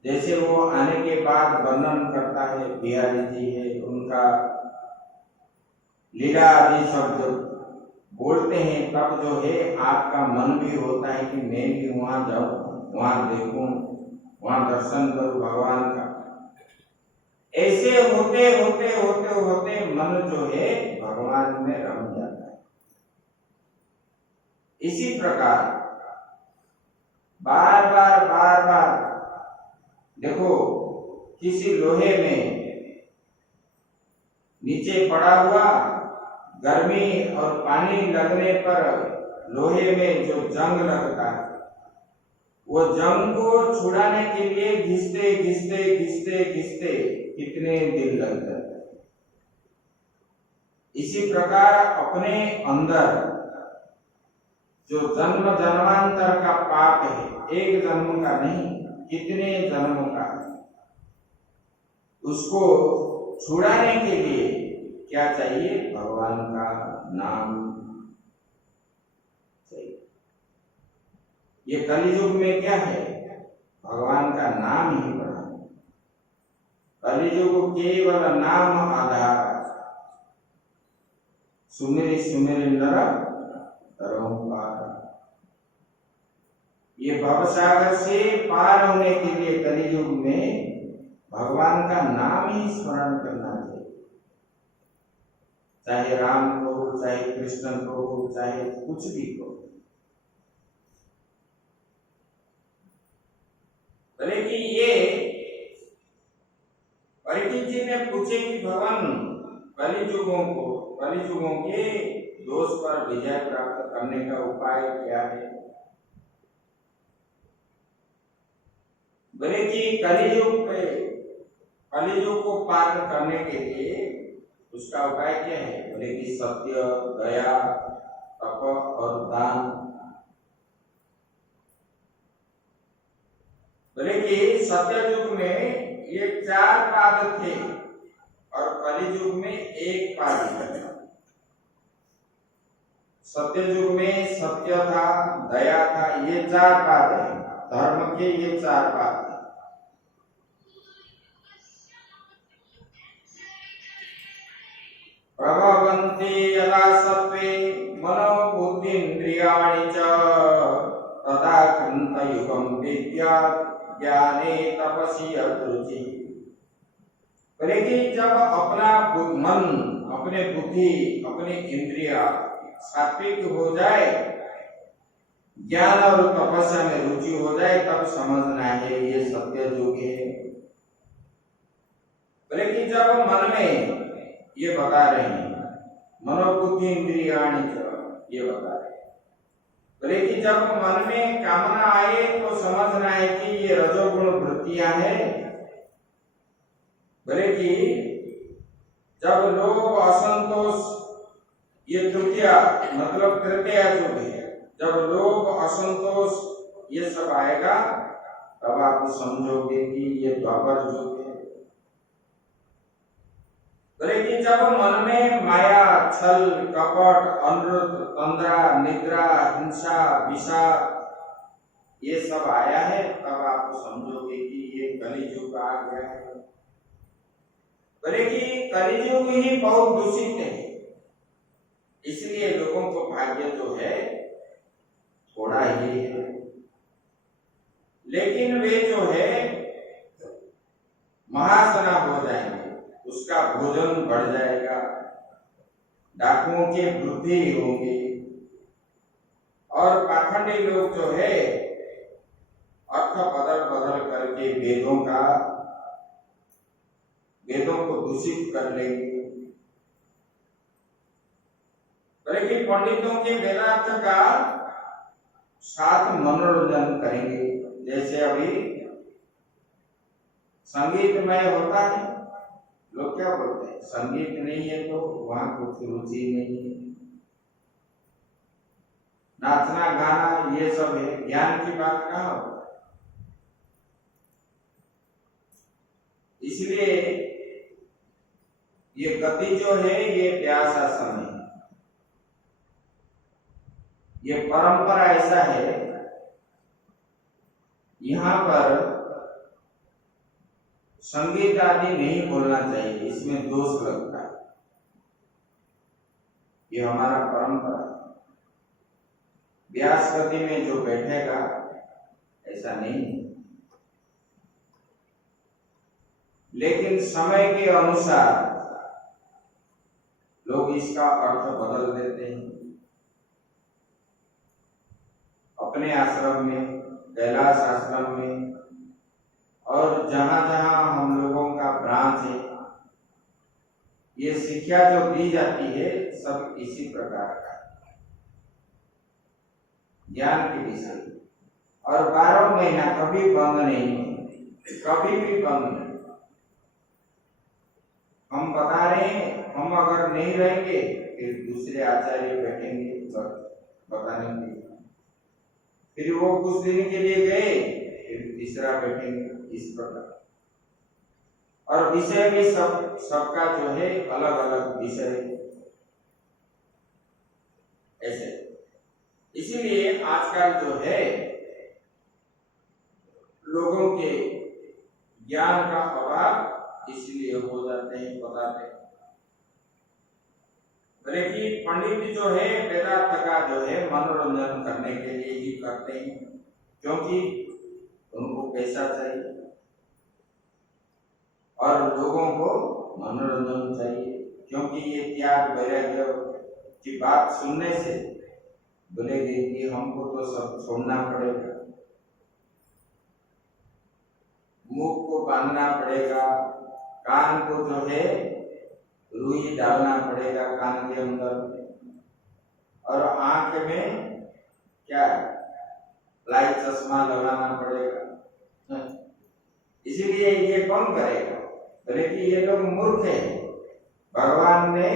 जैसे वो आने के बाद वर्णन करता है, बिहारी जी है, उनका लीला आदि सब जब बोलते हैं तब जो है आपका मन भी होता है कि मैं भी वहां जाऊं, वहां देखूं, वहां दर्शन करूं भगवान का। ऐसे होते होते होते होते मन जो है भगवान में रम जाता है। इसी प्रकार बार बार देखो, किसी लोहे में नीचे पड़ा हुआ, गर्मी और पानी लगने पर लोहे में जो जंग लगता है, वो जंग को छुड़ाने के लिए घिसते घिसते घिसते घिसते कितने दिन लग जाते हैं। इसी प्रकार अपने अंदर जो जन्म जन्मांतर का पाप है, एक जन्म का नहीं, कितने जन्मों का, उसको छुड़ाने के लिए क्या चाहिए, भगवान का नाम चाहिए। ये कलियुग में क्या है, भगवान का नाम ही बड़ा। कलियुग केवल नाम आधार, सुमिरि सुमिरि नर तरहु पार। ये भवसागर से पार होने के लिए कलियुग में भगवान का नाम ही स्मरण करना चाहिए। चाहे राम को, चाहे कृष्ण को, चाहे कुछ भी को। बोले कि ये परीक्षित जी ने पूछे कि भगवान कलियुगों के दोष पर विजय प्राप्त करने का उपाय क्या है? बोले कि कलियुग को पार करने के लिए उसका उपाय क्या है? बोले कि सत्य, दया, तप और दान। बोले कि सत्य युग में ये 4 पाद थे और कलियुग में 1 पाद है। सत्य युग में सत्य था, दया था, ये 4 पाद है, धर्म के ये 4 पाद। प्रभवन्ति यदा सत्त्वे मनो बुद्धिन्द्रियाणि च तदा कृन्तयुगं विद्यात् ज्ञाने तपसि अरुचि। बोले कि जब अपना मन, अपने बुद्धि, अपने इंद्रिया सात्विक हो जाए, ज्ञान और तपस्या में रुचि हो जाए, तब समझना है ये सत्य युग है। बोले कि जब मन में ये बता रहे हैं, मनोबुद्धि इंद्रियाणि ये बता रहे हैं। बोले कि जब मन में कामना आए तो समझना है कि ये रजोगुण वृत्तियां हैं। बोले कि जब लोभ, असंतोष, ये तृतीया मतलब तृतीया जो है, जब लोभ, असंतोष ये सब आएगा तब आप समझोगे कि ये द्वापर युग है। बोले कि जब मन में माया, छल, कपट, अनुरुद्ध, तंद्रा, निद्रा, हिंसा, विषाद ये सब आया है, तब आप समझोगे कि ये कलियुग आ गया है। बोले कि कलियुग ही बहुत दूषित है, इसलिए लोगों को भाग्य जो है थोड़ा ही है। लेकिन वे जो है महासना हो जाएंगे, उसका भोजन बढ़ जाएगा, डाकुओं की वृद्धि होगी, और पाखंडी लोग जो है अर्थ बदल बदल करके वेदों को दूषित कर लेंगे। लेकिन पंडितों के वेदार्थ का साथ मनोरंजन करेंगे। जैसे अभी संगीतमय होता है, लोग क्या बोलते हैं, संगीत नहीं है तो वहां कुछ रुचि नहीं है, नाचना गाना ये सब है, ज्ञान की बात कहाँ हो। इसलिए ये गति जो है ये व्यास आश्रम है। ये परंपरा ऐसा है, यहाँ पर संगीत आदि नहीं बोलना चाहिए, इसमें दोष लगता है। ये हमारा परंपरा, व्यास गति में जो बैठेगा ऐसा नहीं है। लेकिन समय के अनुसार लोग इसका अर्थ बदल देते हैं। अपने आश्रम में, कैलाश आश्रम में, और जहां जहां हम लोगों का ब्रांच है, ये शिक्षा जो दी जाती है सब इसी प्रकार का ज्ञान के विषय, और 12 महीना कभी बंद नहीं है, कभी भी बंद नहीं। हम बता रहे हैं, हम अगर नहीं रहेंगे फिर दूसरे आचार्य बैठेंगे बताने के लिए, फिर वो कुछ दिन के लिए गए फिर तीसरा बैठेंगे, इस प्रकार। और विषय भी सबका जो है अलग अलग विषय ऐसे। इसीलिए आजकल जो है लोगों के ज्ञान का अभाव इसलिए हो जाते हैं, बताते हैं। लेकिन पंडित जो है वेदांत का जो है मनोरंजन करने के लिए ही करते हैं, क्योंकि उनको पैसा चाहिए और लोगों को मनोरंजन चाहिए। क्योंकि ये त्याग वैराग्य की बात सुनने से बोलेंगे कि हमको तो सब छोड़ना पड़ेगा, मुख को बांधना पड़ेगा, कान को जो है रुई डालना पड़ेगा कान के अंदर, और आंख में क्या लाइट चश्मा लगाना पड़ेगा। इसीलिए ये कौन करेगा? बोले कि ये लोग मूर्ख है। भगवान ने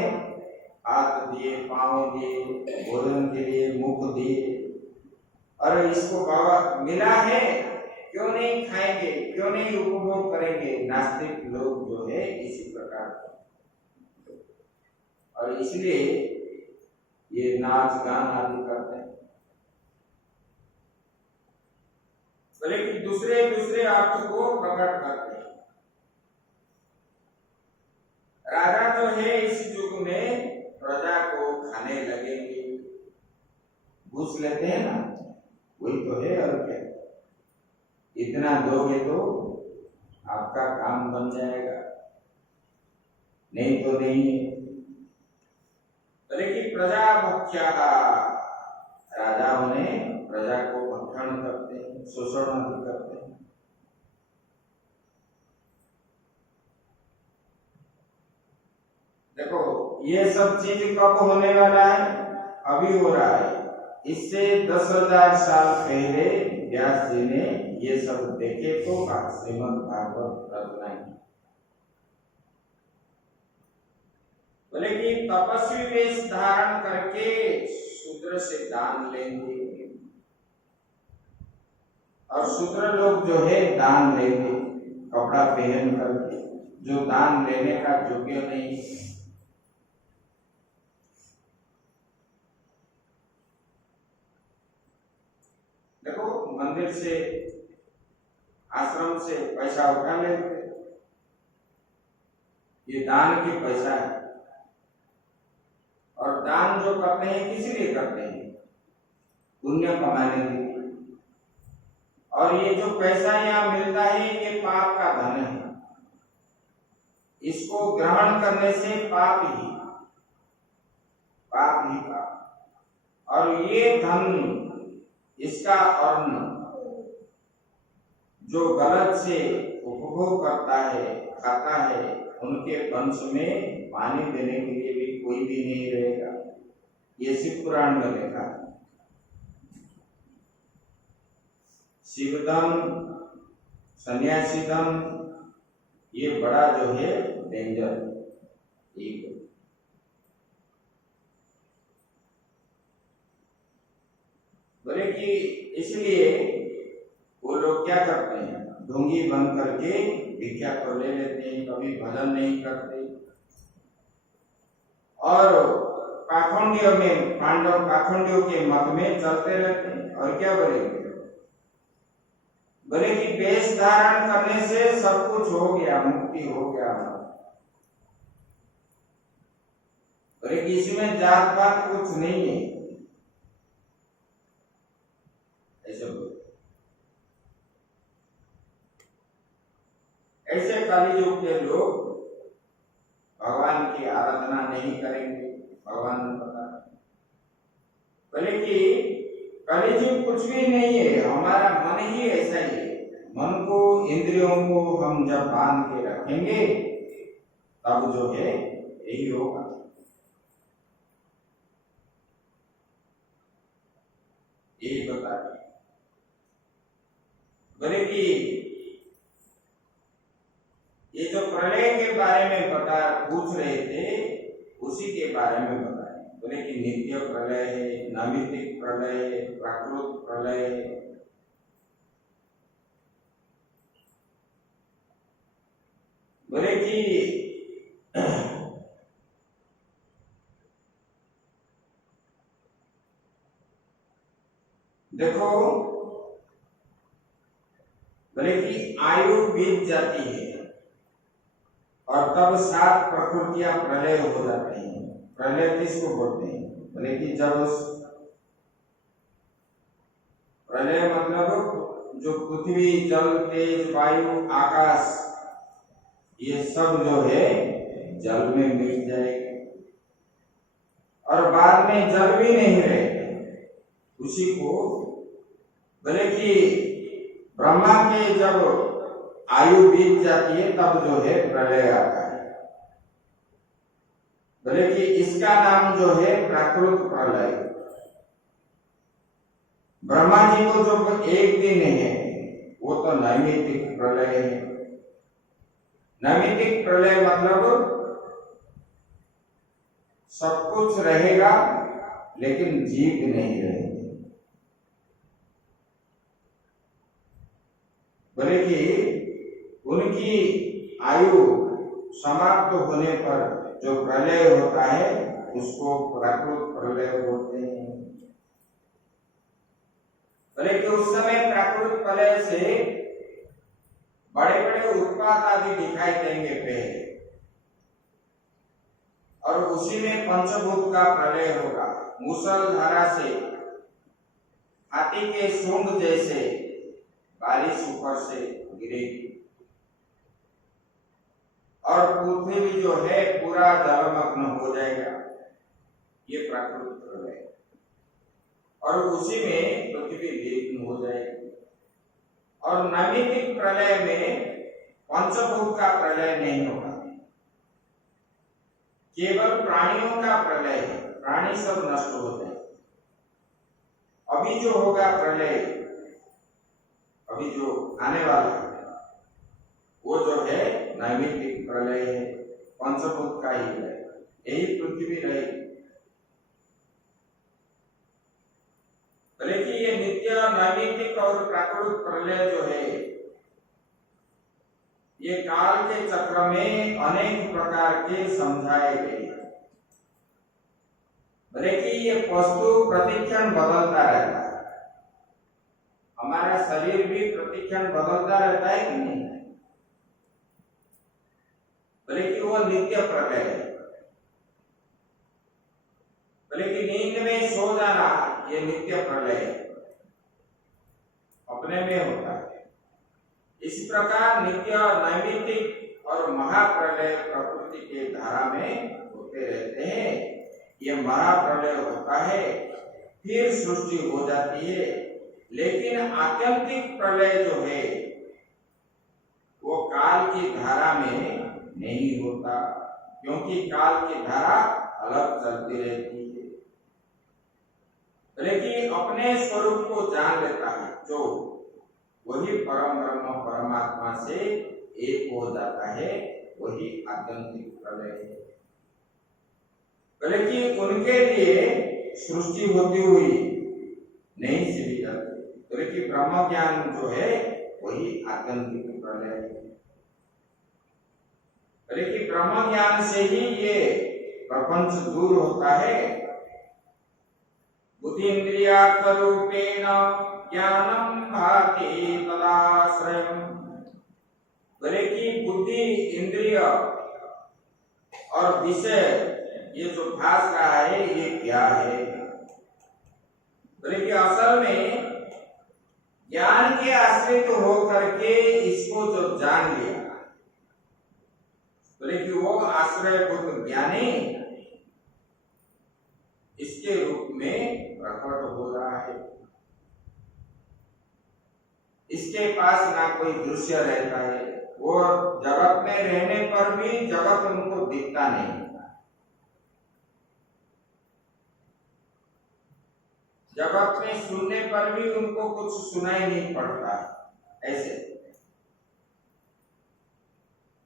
हाथ दिए, पांव दिए, भोजन के लिए मुख दिए, और इसको बाबा मिला है, क्यों नहीं खाएंगे, क्यों नहीं उपभोग करेंगे? नास्तिक लोग जो है इसी प्रकार, और इसलिए ये नाच गान आदि करते हैं। बोले कि दूसरे दूसरे अर्थ को प्रकट करते हैं। राजा जो है इस युग में प्रजा को खाने लगेंगे, घूस लेते हैं ना, वही तो है। और क्या, इतना दोगे तो आपका काम बन जाएगा, नहीं तो नहीं। लेकिन प्रजा भक्ष्या, राजाओं ने प्रजा को भक्षण करते हैं, शोषण आदि करते हैं। देखो ये सब चीज कब होने वाला है? अभी हो रहा है। इससे 10,000 साल पहले व्यास जी ने ये सब देखे तो श्रीमद् भागवत रचना की। बोले कि तपस्वी वेश धारण करके शूद्र से दान लेंगे, और शूद्र लोग जो है दान लेंगे कपड़ा पहन करके, जो दान लेने का योग्य नहीं। देखो मंदिर से, आश्रम से पैसा उठा लेते, ये दान की पैसा है। और दान जो करते हैं किस लिए करते हैं? पुण्य कमाने के लिए। और ये जो पैसा यहाँ मिलता है ये पाप का धन है, इसको ग्रहण करने से पाप ही पाप। और ये धन, इसका अन्न जो गलत से उपभोग करता है, खाता है, उनके वंश में पानी देने के लिए भी कोई भी नहीं रहेगा। ये शिव पुराण में देखा। शिवधन, सन्यासी धन, ये बड़ा जो है डेंजर एक। बोले कि इसलिए वो लोग क्या करते हैं, ढोंगी बन करके भिक्षा को ले लेते हैं, कभी भजन नहीं करते और पाखंडियों में, पाखंडियों के मत में चलते रहते हैं। और क्या बोलेंगे, बोले कि वेश धारण करने से सब कुछ हो गया, मुक्ति हो गया। बोले कि इसमें जात पात कुछ नहीं है, ऐसे बोले। ऐसे कलियुग के लोग भगवान की आराधना नहीं करेंगे, भगवान ने पता। बोले कि कलियुग कुछ भी नहीं है, हमारा मन ही ऐसा ही है। मन को, इंद्रियों को हम जब बांध के रखेंगे तब जो है यही होगा। यही बता दिया। बोले कि ये जो प्रलय के बारे में पूछ रहे थे, उसी के बारे में बताए। बोले कि नित्य प्रलय है, नैमित्तिक प्रलय है, प्राकृत प्रलय है। बोले कि देखो, बोले कि आयु बीत जाती है और तब 7 प्रकृतियां प्रलय हो जाती हैं। प्रलय किसको बोलते हैं, बोले कि जब प्रलय मतलब जो पृथ्वी, जल, तेज, वायु, आकाश, ये सब जो है जल में मिल जाएगा और बाद में जल भी नहीं रहेगा। उसी को बोले कि ब्रह्मा के जब आयु बीत जाती है तब जो है प्रलय आता है। बोले कि इसका नाम जो है प्राकृत प्रलय। ब्रह्मा जी को जो एक दिन है वो तो नैमित्तिक प्रलय है। नैमित्तिक प्रलय मतलब सब कुछ रहेगा लेकिन जीव नहीं रहेंगे। बोले कि उनकी आयु समाप्त होने पर जो प्रलय होता है उसको प्राकृत प्रलय बोलते हैं। बोले कि उस समय प्राकृत प्रलय से बड़े बड़े उत्पात आदि दिखाई देंगे पहले, और उसी में पंचभूत का प्रलय होगा। मूसलधारा से, हाथी के सूंड जैसे बारिश ऊपर से गिरेगी और पृथ्वी जो है पूरा जलमग्न हो जाएगा। ये प्राकृतिक प्रलय, और उसी में पृथ्वी लीन हो जाएगी। और नैमित्तिक प्रलय में पंचभूत का प्रलय नहीं होगा, केवल प्राणियों का प्रलय है। प्राणी सब नष्ट हो जाए। अभी जो होगा प्रलय, अभी जो आने वाला है वो जो है नैमित्तिक प्रलय है, पंचभूत का ही है। यही पृथ्वी रहेगी। बोले कि ये नित्य, नैमित्तिक और प्राकृतिक प्रलय जो है ये काल के चक्र में अनेक प्रकार के समझाए गए। बोले कि ये वस्तु प्रतिक्षण बदलता रहता है। हमारा शरीर भी प्रतिक्षण बदलता रहता है कि नहीं? बोले कि वो नित्य प्रलय है। बोले कि नींद में सो जाना ये नित्य प्रलय है, अपने में होता है। इस प्रकार नित्य, नैमित्तिक और महाप्रलय प्रकृति के धारा में होते रहते हैं। ये महाप्रलय होता है, फिर सृष्टि हो जाती है। लेकिन आत्यंतिक प्रलय जो है वो काल की धारा में नहीं होता, क्योंकि काल की धारा अलग चलती रहती है। लेकिन अपने स्वरूप को जान लेता है जो, वही परम ब्रह्म परमात्मा से एक हो जाता है, वही आत्यंतिक प्रलय है। लेकिन उनके लिए सृष्टि होती हुई नहीं सीधी जाती। लेकिन ब्रह्म ज्ञान जो है वही आत्यंतिक प्रलय है। लेकिन ब्रह्म ज्ञान से ही ये प्रपंच दूर होता है। बुद्धि इंद्रियात्मरूपेण ज्ञानम भाति तदाश्रयम्। बोले कि बुद्धि इंद्रिय और विषय ये जो भास रहा है ये क्या है? बोले कि असल में ज्ञान के आश्रित होकर के इसको जो जान लिया, बोले कि वो आश्रयभूत ज्ञानी इसके रूप में प्रकट हो रहा है। इसके पास ना कोई दृश्य रहता है, वो जगत में रहने पर भी जगत उनको दिखता नहीं। जगत में सुनने पर भी उनको कुछ सुनाई नहीं पड़ता। ऐसे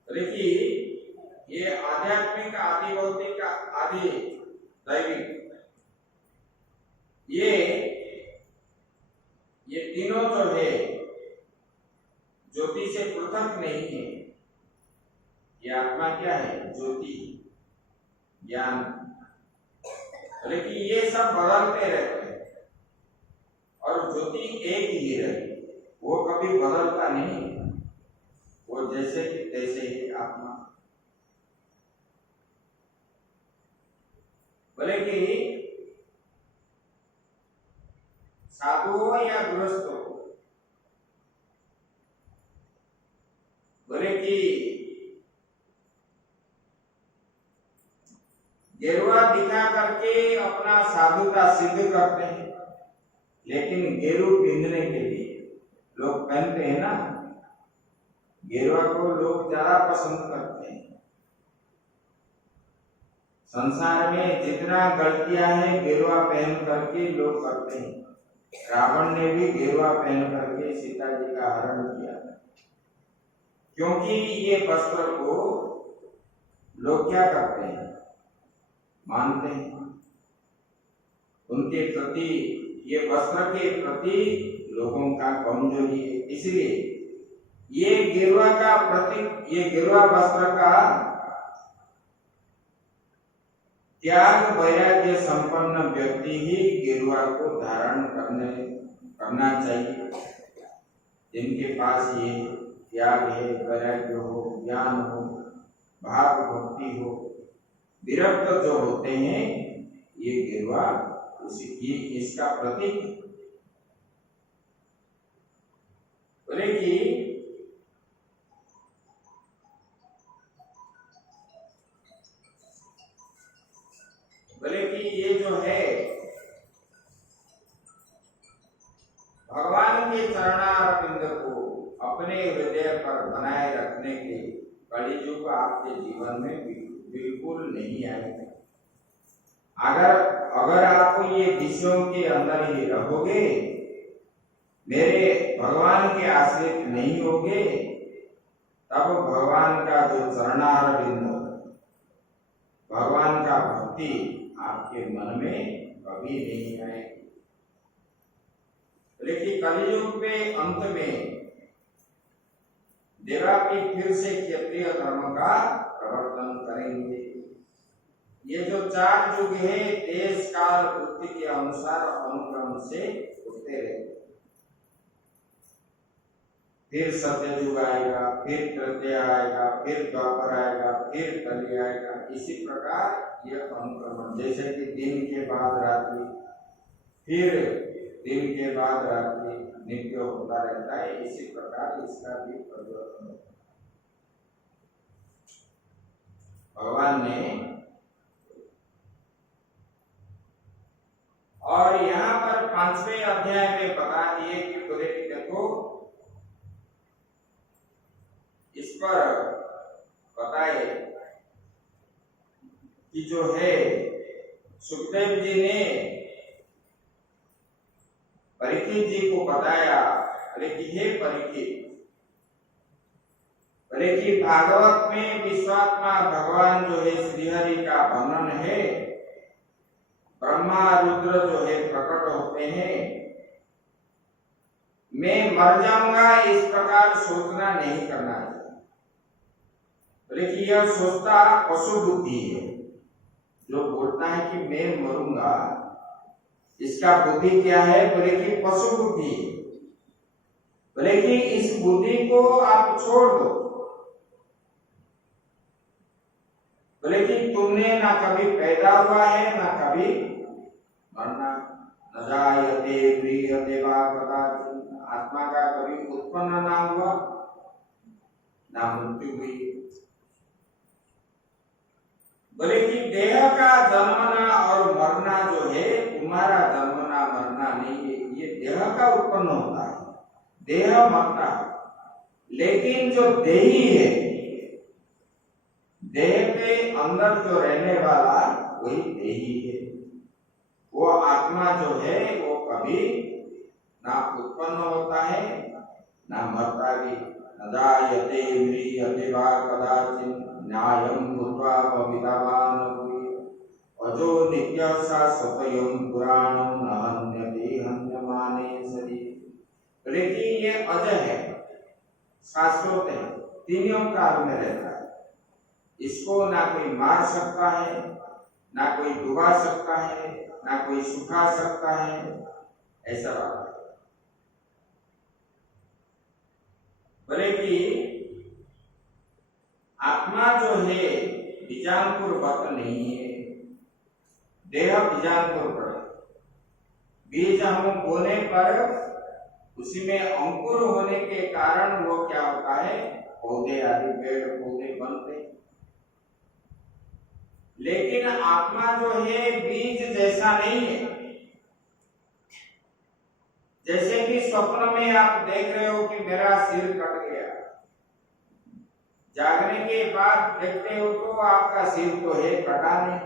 देखिए, ये आध्यात्मिक, आदि भौतिक, आदि दैविक, ये तीनों जो है ज्योति से पृथक नहीं है। ये आत्मा क्या है? ज्योति, ज्ञान। लेकिन ये सब बदलते रहते हैं और ज्योति एक ही रहती, वो कभी बदलता नहीं, वो जैसे कि तैसे ही आत्मा। बोले कि साधु हो या गृहस्थ हो, बोले कि गेरुआ दिखा करके अपना साधुता सिद्ध करते हैं। लेकिन गेरू पहनने के लिए लोग पहनते हैं ना, गेरुआ को लोग ज्यादा पसंद करते हैं। संसार में जितना गलतियां हैं गेरुआ पहन करके लोग करते हैं। रावण ने भी गेरुआ पहन करके सीता जी का हरण किया, क्योंकि ये वस्त्र को लोग क्या करते हैं? मानते हैं। उनके प्रति, ये वस्त्र के प्रति लोगों का कमजोरी है। इसलिए ये गेरुआ का प्रतीक, ये गेरुआ वस्त्र का त्याग वैराग्य संपन्न व्यक्ति ही गेरुआ को धारण करना चाहिए। जिनके पास ये त्याग है, वैराग्य हो, ज्ञान हो, भाव भक्ति हो, विरक्त जो होते हैं, ये गेरुआ उसी इसका प्रतीक। बोले कि ये जो है भगवान के चरणारविंद को अपने हृदय पर बनाए रखने के कलियुग आपके जीवन में बिल्कुल नहीं आएगा। अगर आप ये विषयों के अंदर ही रहोगे, मेरे भगवान के आश्रित नहीं होगे, तब भगवान का जो चरणारविंद, भगवान का भक्ति आपके मन में कभी नहीं आएगी। लेकिन कलियुग में अंत में देवापी फिर से क्षत्रिय धर्म का प्रवर्तन करेंगे। ये जो चार युग है, देश काल वृत्ति के अनुसार अनुक्रम से उठते रहते। फिर सत्ययुग आएगा, फिर तृतीय आएगा, फिर द्वापर आएगा, फिर कली आएगा। इसी प्रकार यह अनुक्रमण, जैसे कि दिन के बाद रात्रि, फिर दिन के बाद रात्रि नित्य होता रहता है, इसी प्रकार इसका भी परिवर्तन होता है। भगवान ने। और यहाँ पर 5वें अध्याय में बता दिए कि बोले कि देखो इस पर बताए कि जो है सुखदेव जी ने परीक्षित जी को बताया, अरे कि हे परीक्षित, बोले कि भागवत में विश्वात्मा भगवान जो है श्रीहरि का वर्णन है, ब्रह्मा रुद्र जो है प्रकट होते हैं, मैं मर जाऊंगा इस प्रकार सोचना नहीं करना चाहिए। बोले कि यह सोचता पशु बुद्धि है, जो बोलता है कि मैं मरूंगा इसका बुद्धि क्या है, बोले कि पशु बुद्धि। बोले कि इस बुद्धि को आप छोड़ दो। बोले कि तुमने ना कभी पैदा हुआ है ना कभी मरना, न जायते म्रियते वा कदाचित्, आत्मा का कभी उत्पन्न ना हुआ ना मृत्यु हुई। बोले कि देह का जन्मना और मरना जो है तुम्हारा जन्मना मरना नहीं है, ये देह का उत्पन्न होता है, देह मरता है। लेकिन जो देही है, देह के अंदर जो रहने वाला वही देही है। वो आत्मा जो है वो कभी ना उत्पन्न होता है ना मरता भी। न जायते म्रियते वा कदाचित्, न्यायं भूत्वा भवितवान् भूय, अजो नित्यः शाश्वतोऽयं पुराणो न हन्यते हन्यमाने शरीरे। लेकिन ये अज है, शाश्वत है, तीनों काल में रहता है, इसको ना कोई मार सकता है, ना कोई डुबा सकता है, ना कोई सुखा सकता है, ऐसा बात है। बोले कि आत्मा जो है बीजांकुरवत नहीं है, देह बीजांकुर पर। बीज हम बोने पर उसी में अंकुर होने के कारण वो क्या होता है, पौधे आदि पेड़ पौधे बनते। लेकिन आत्मा जो है बीज जैसा नहीं है। जैसे कि स्वप्न में आप देख रहे हो कि मेरा सिर कट गया, जागने के बाद देखते हो तो आपका सिर तो है, कटा नहीं।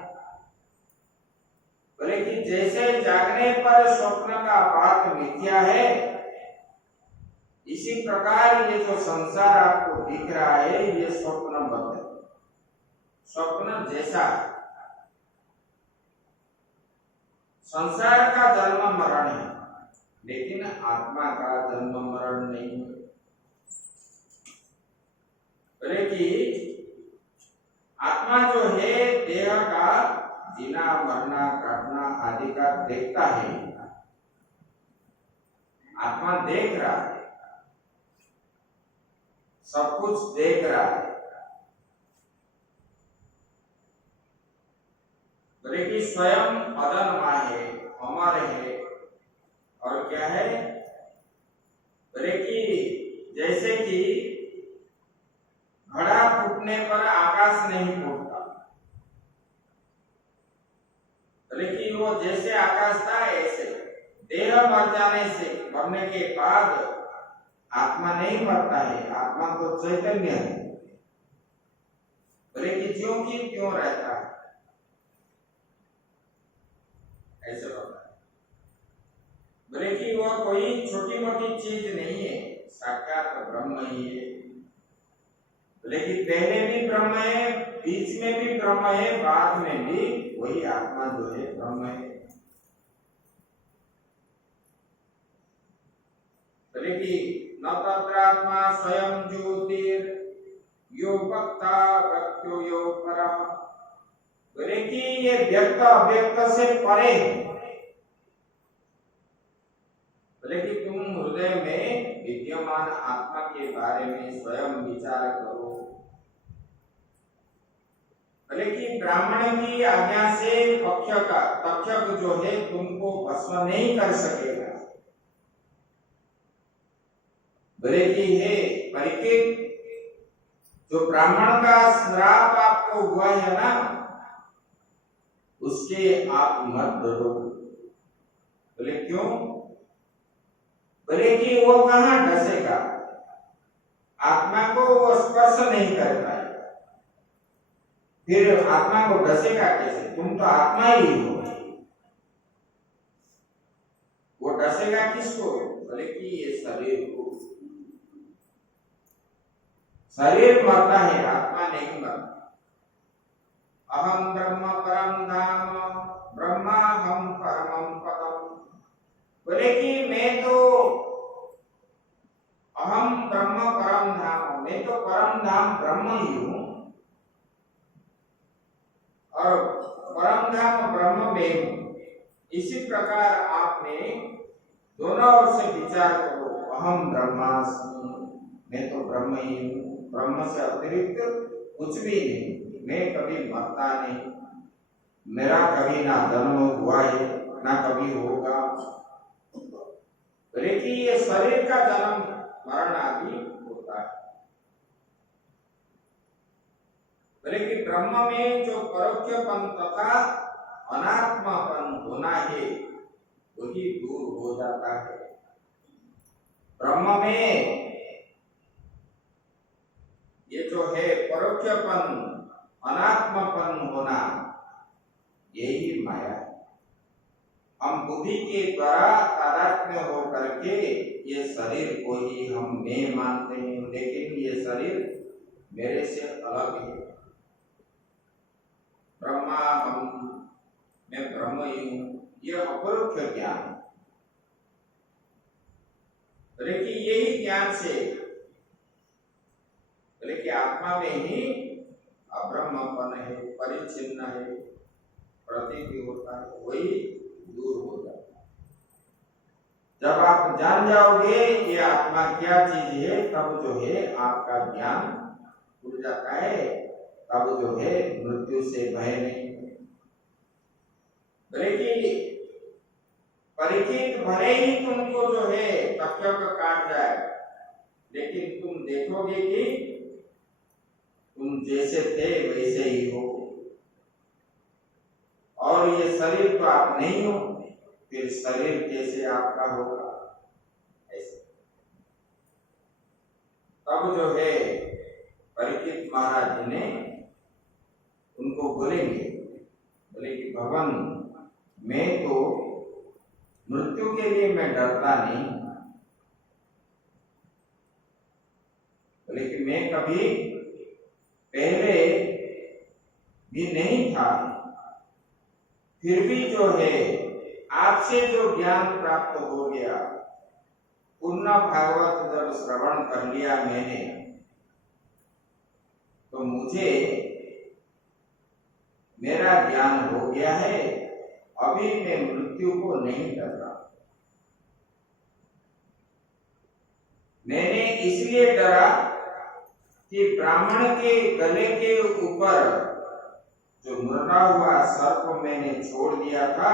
बोले कि जैसे जागने पर स्वप्न का बात मिथ्या है, इसी प्रकार ये जो संसार आपको दिख रहा है ये स्वप्नबद्ध है, स्वप्न जैसा। संसार का जन्म मरण है, लेकिन आत्मा का जन्म मरण नहीं है। बोले कि आत्मा जो है देह का जीना मरना काटना आदि का देखता है, आत्मा देख रहा है, सब कुछ देख रहा है। बोले कि स्वयं अदन्मा है, अमर है, और क्या है, बोले कि जैसे कि घड़ा फूटने पर आकाश नहीं फूटता, बोले कि वो जैसे आकाश था ऐसे देह मर जाने से, मरने के बाद आत्मा नहीं मरता है, आत्मा तो चैतन्य है। बोले कि ज्यों की त्यों रहता है, ऐसे होता है। बोले कि वो कोई छोटी मोटी चीज नहीं है, साक्षात ब्रह्म ही है। बोले कि पहले भी ब्रह्म है, बीच में भी ब्रह्म है, बाद में भी वही आत्मा जो है ब्रह्म है। बोले कि न तत्रात्मा स्वयं ज्योतिर यो वक्ता वक्तो यो परः। बोले कि ये व्यक्त अव्यक्त से परे है। बोले कि तुम हृदय में विद्यमान आत्मा के बारे में स्वयं विचार करो। बोले कि ब्राह्मण की आज्ञा से तक्षक जो है तुमको भस्म नहीं कर सकेगा। बोले कि हे परीक्षित, जो ब्राह्मण का श्राप आपको आपको हुआ है ना, उसके आप मत डरो। बोले क्यों? बोले कि वो कहां डसेगा, आत्मा को वो स्पर्श नहीं कर पाएगा, फिर आत्मा को डसेगा कैसे? तुम तो आत्मा ही हो, वो डसेगा किसको? बोले कि ये शरीर को। शरीर मरता है, आत्मा नहीं मरता। अहम ब्रह्म परम धाम ब्रह्मा हम परमं पदम। बोले कि मैं तो अहम ब्रह्म परम धाम, मैं तो परम धाम ब्रह्म ही हूं, और परम धाम ब्रह्म में हूं। इसी प्रकार आपने दोनों ओर से विचार करो। अहम ब्रह्मास्मि, मैं तो ब्रह्म ही हूं, ब्रह्म से अतिरिक्त कुछ भी नहीं, मैं कभी मरता नहीं, मेरा कभी ना जन्म हुआ है ना कभी होगा। लेकिन ये शरीर का जन्म मरण आदि होता है। लेकिन ब्रह्म में जो परोक्षपन तथा अनात्मापन होना है वही दूर हो जाता है। ब्रह्म में ये जो है परोक्षपन अनात्मापन होना, यही माया है। हम बुद्धि के द्वारा तादात्म्य हो करके ये शरीर को ही हम मैं मानते हैं, लेकिन ये शरीर मेरे से अलग है। ब्रह्मा हम, मैं ब्रह्म ही हूं, ये अपरोक्ष ज्ञान। लेकिन यही ज्ञान से, लेकिन आत्मा में ही अब्रह्मपन है, परिच्छिन्न है, प्रतीति होता है, वही दूर हो जाता है। जब आप जान जाओगे ये आत्मा क्या चीज है, तब जो है आपका ज्ञान खुल जाता है, तब जो है मृत्यु से भय नहीं। लेकिन परिचित भले ही तुमको जो है तक्षक काट जाए, लेकिन तुम देखोगे कि तुम जैसे थे वैसे ही हो, और ये शरीर तो आप नहीं हो, फिर शरीर कैसे आपका होगा? ऐसे तब जो है परीक्षित महाराज जी ने उनको बोलेंगे, बोले कि भगवान मैं तो मृत्यु के लिए मैं डरता नहीं, बोले कि मैं कभी पहले भी नहीं था, फिर भी जो है आपसे जो ज्ञान प्राप्त हो गया, पूर्ण भागवत जब श्रवण कर लिया मैंने, तो मुझे मेरा ज्ञान हो गया है, अभी मैं मृत्यु को नहीं डरता। मैंने इसलिए डरा कि ब्राह्मण के गले के ऊपर जो मरा हुआ सर्प मैंने छोड़ दिया था,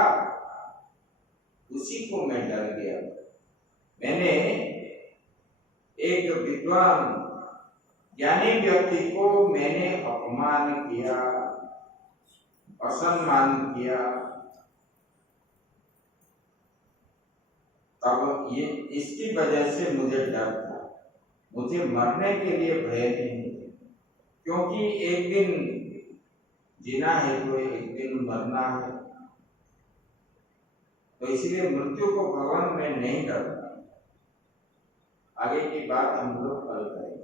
उसी को मैं डर गया। मैंने एक विद्वान ज्ञानी व्यक्ति को मैंने अपमान किया, असम्मान किया, तब ये इसकी वजह से मुझे डर था। मुझे मरने के लिए भय नहीं, क्योंकि एक दिन जीना है तो एक दिन मरना है, तो इसलिए मृत्यु को भगवान में नहीं डरता। आगे की बात हम लोग कल करेंगे।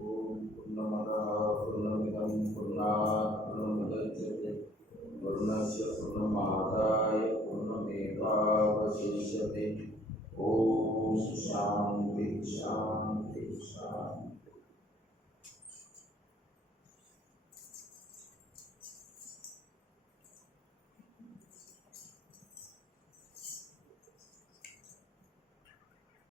ओम पूर्णमद पूर्णमिदं पूर्णात् पूर्णमुदच्यते पूर्णस्य पूर्णमादाय पूर्णमेवावशिष्यते। ओम शांति शांति शांति।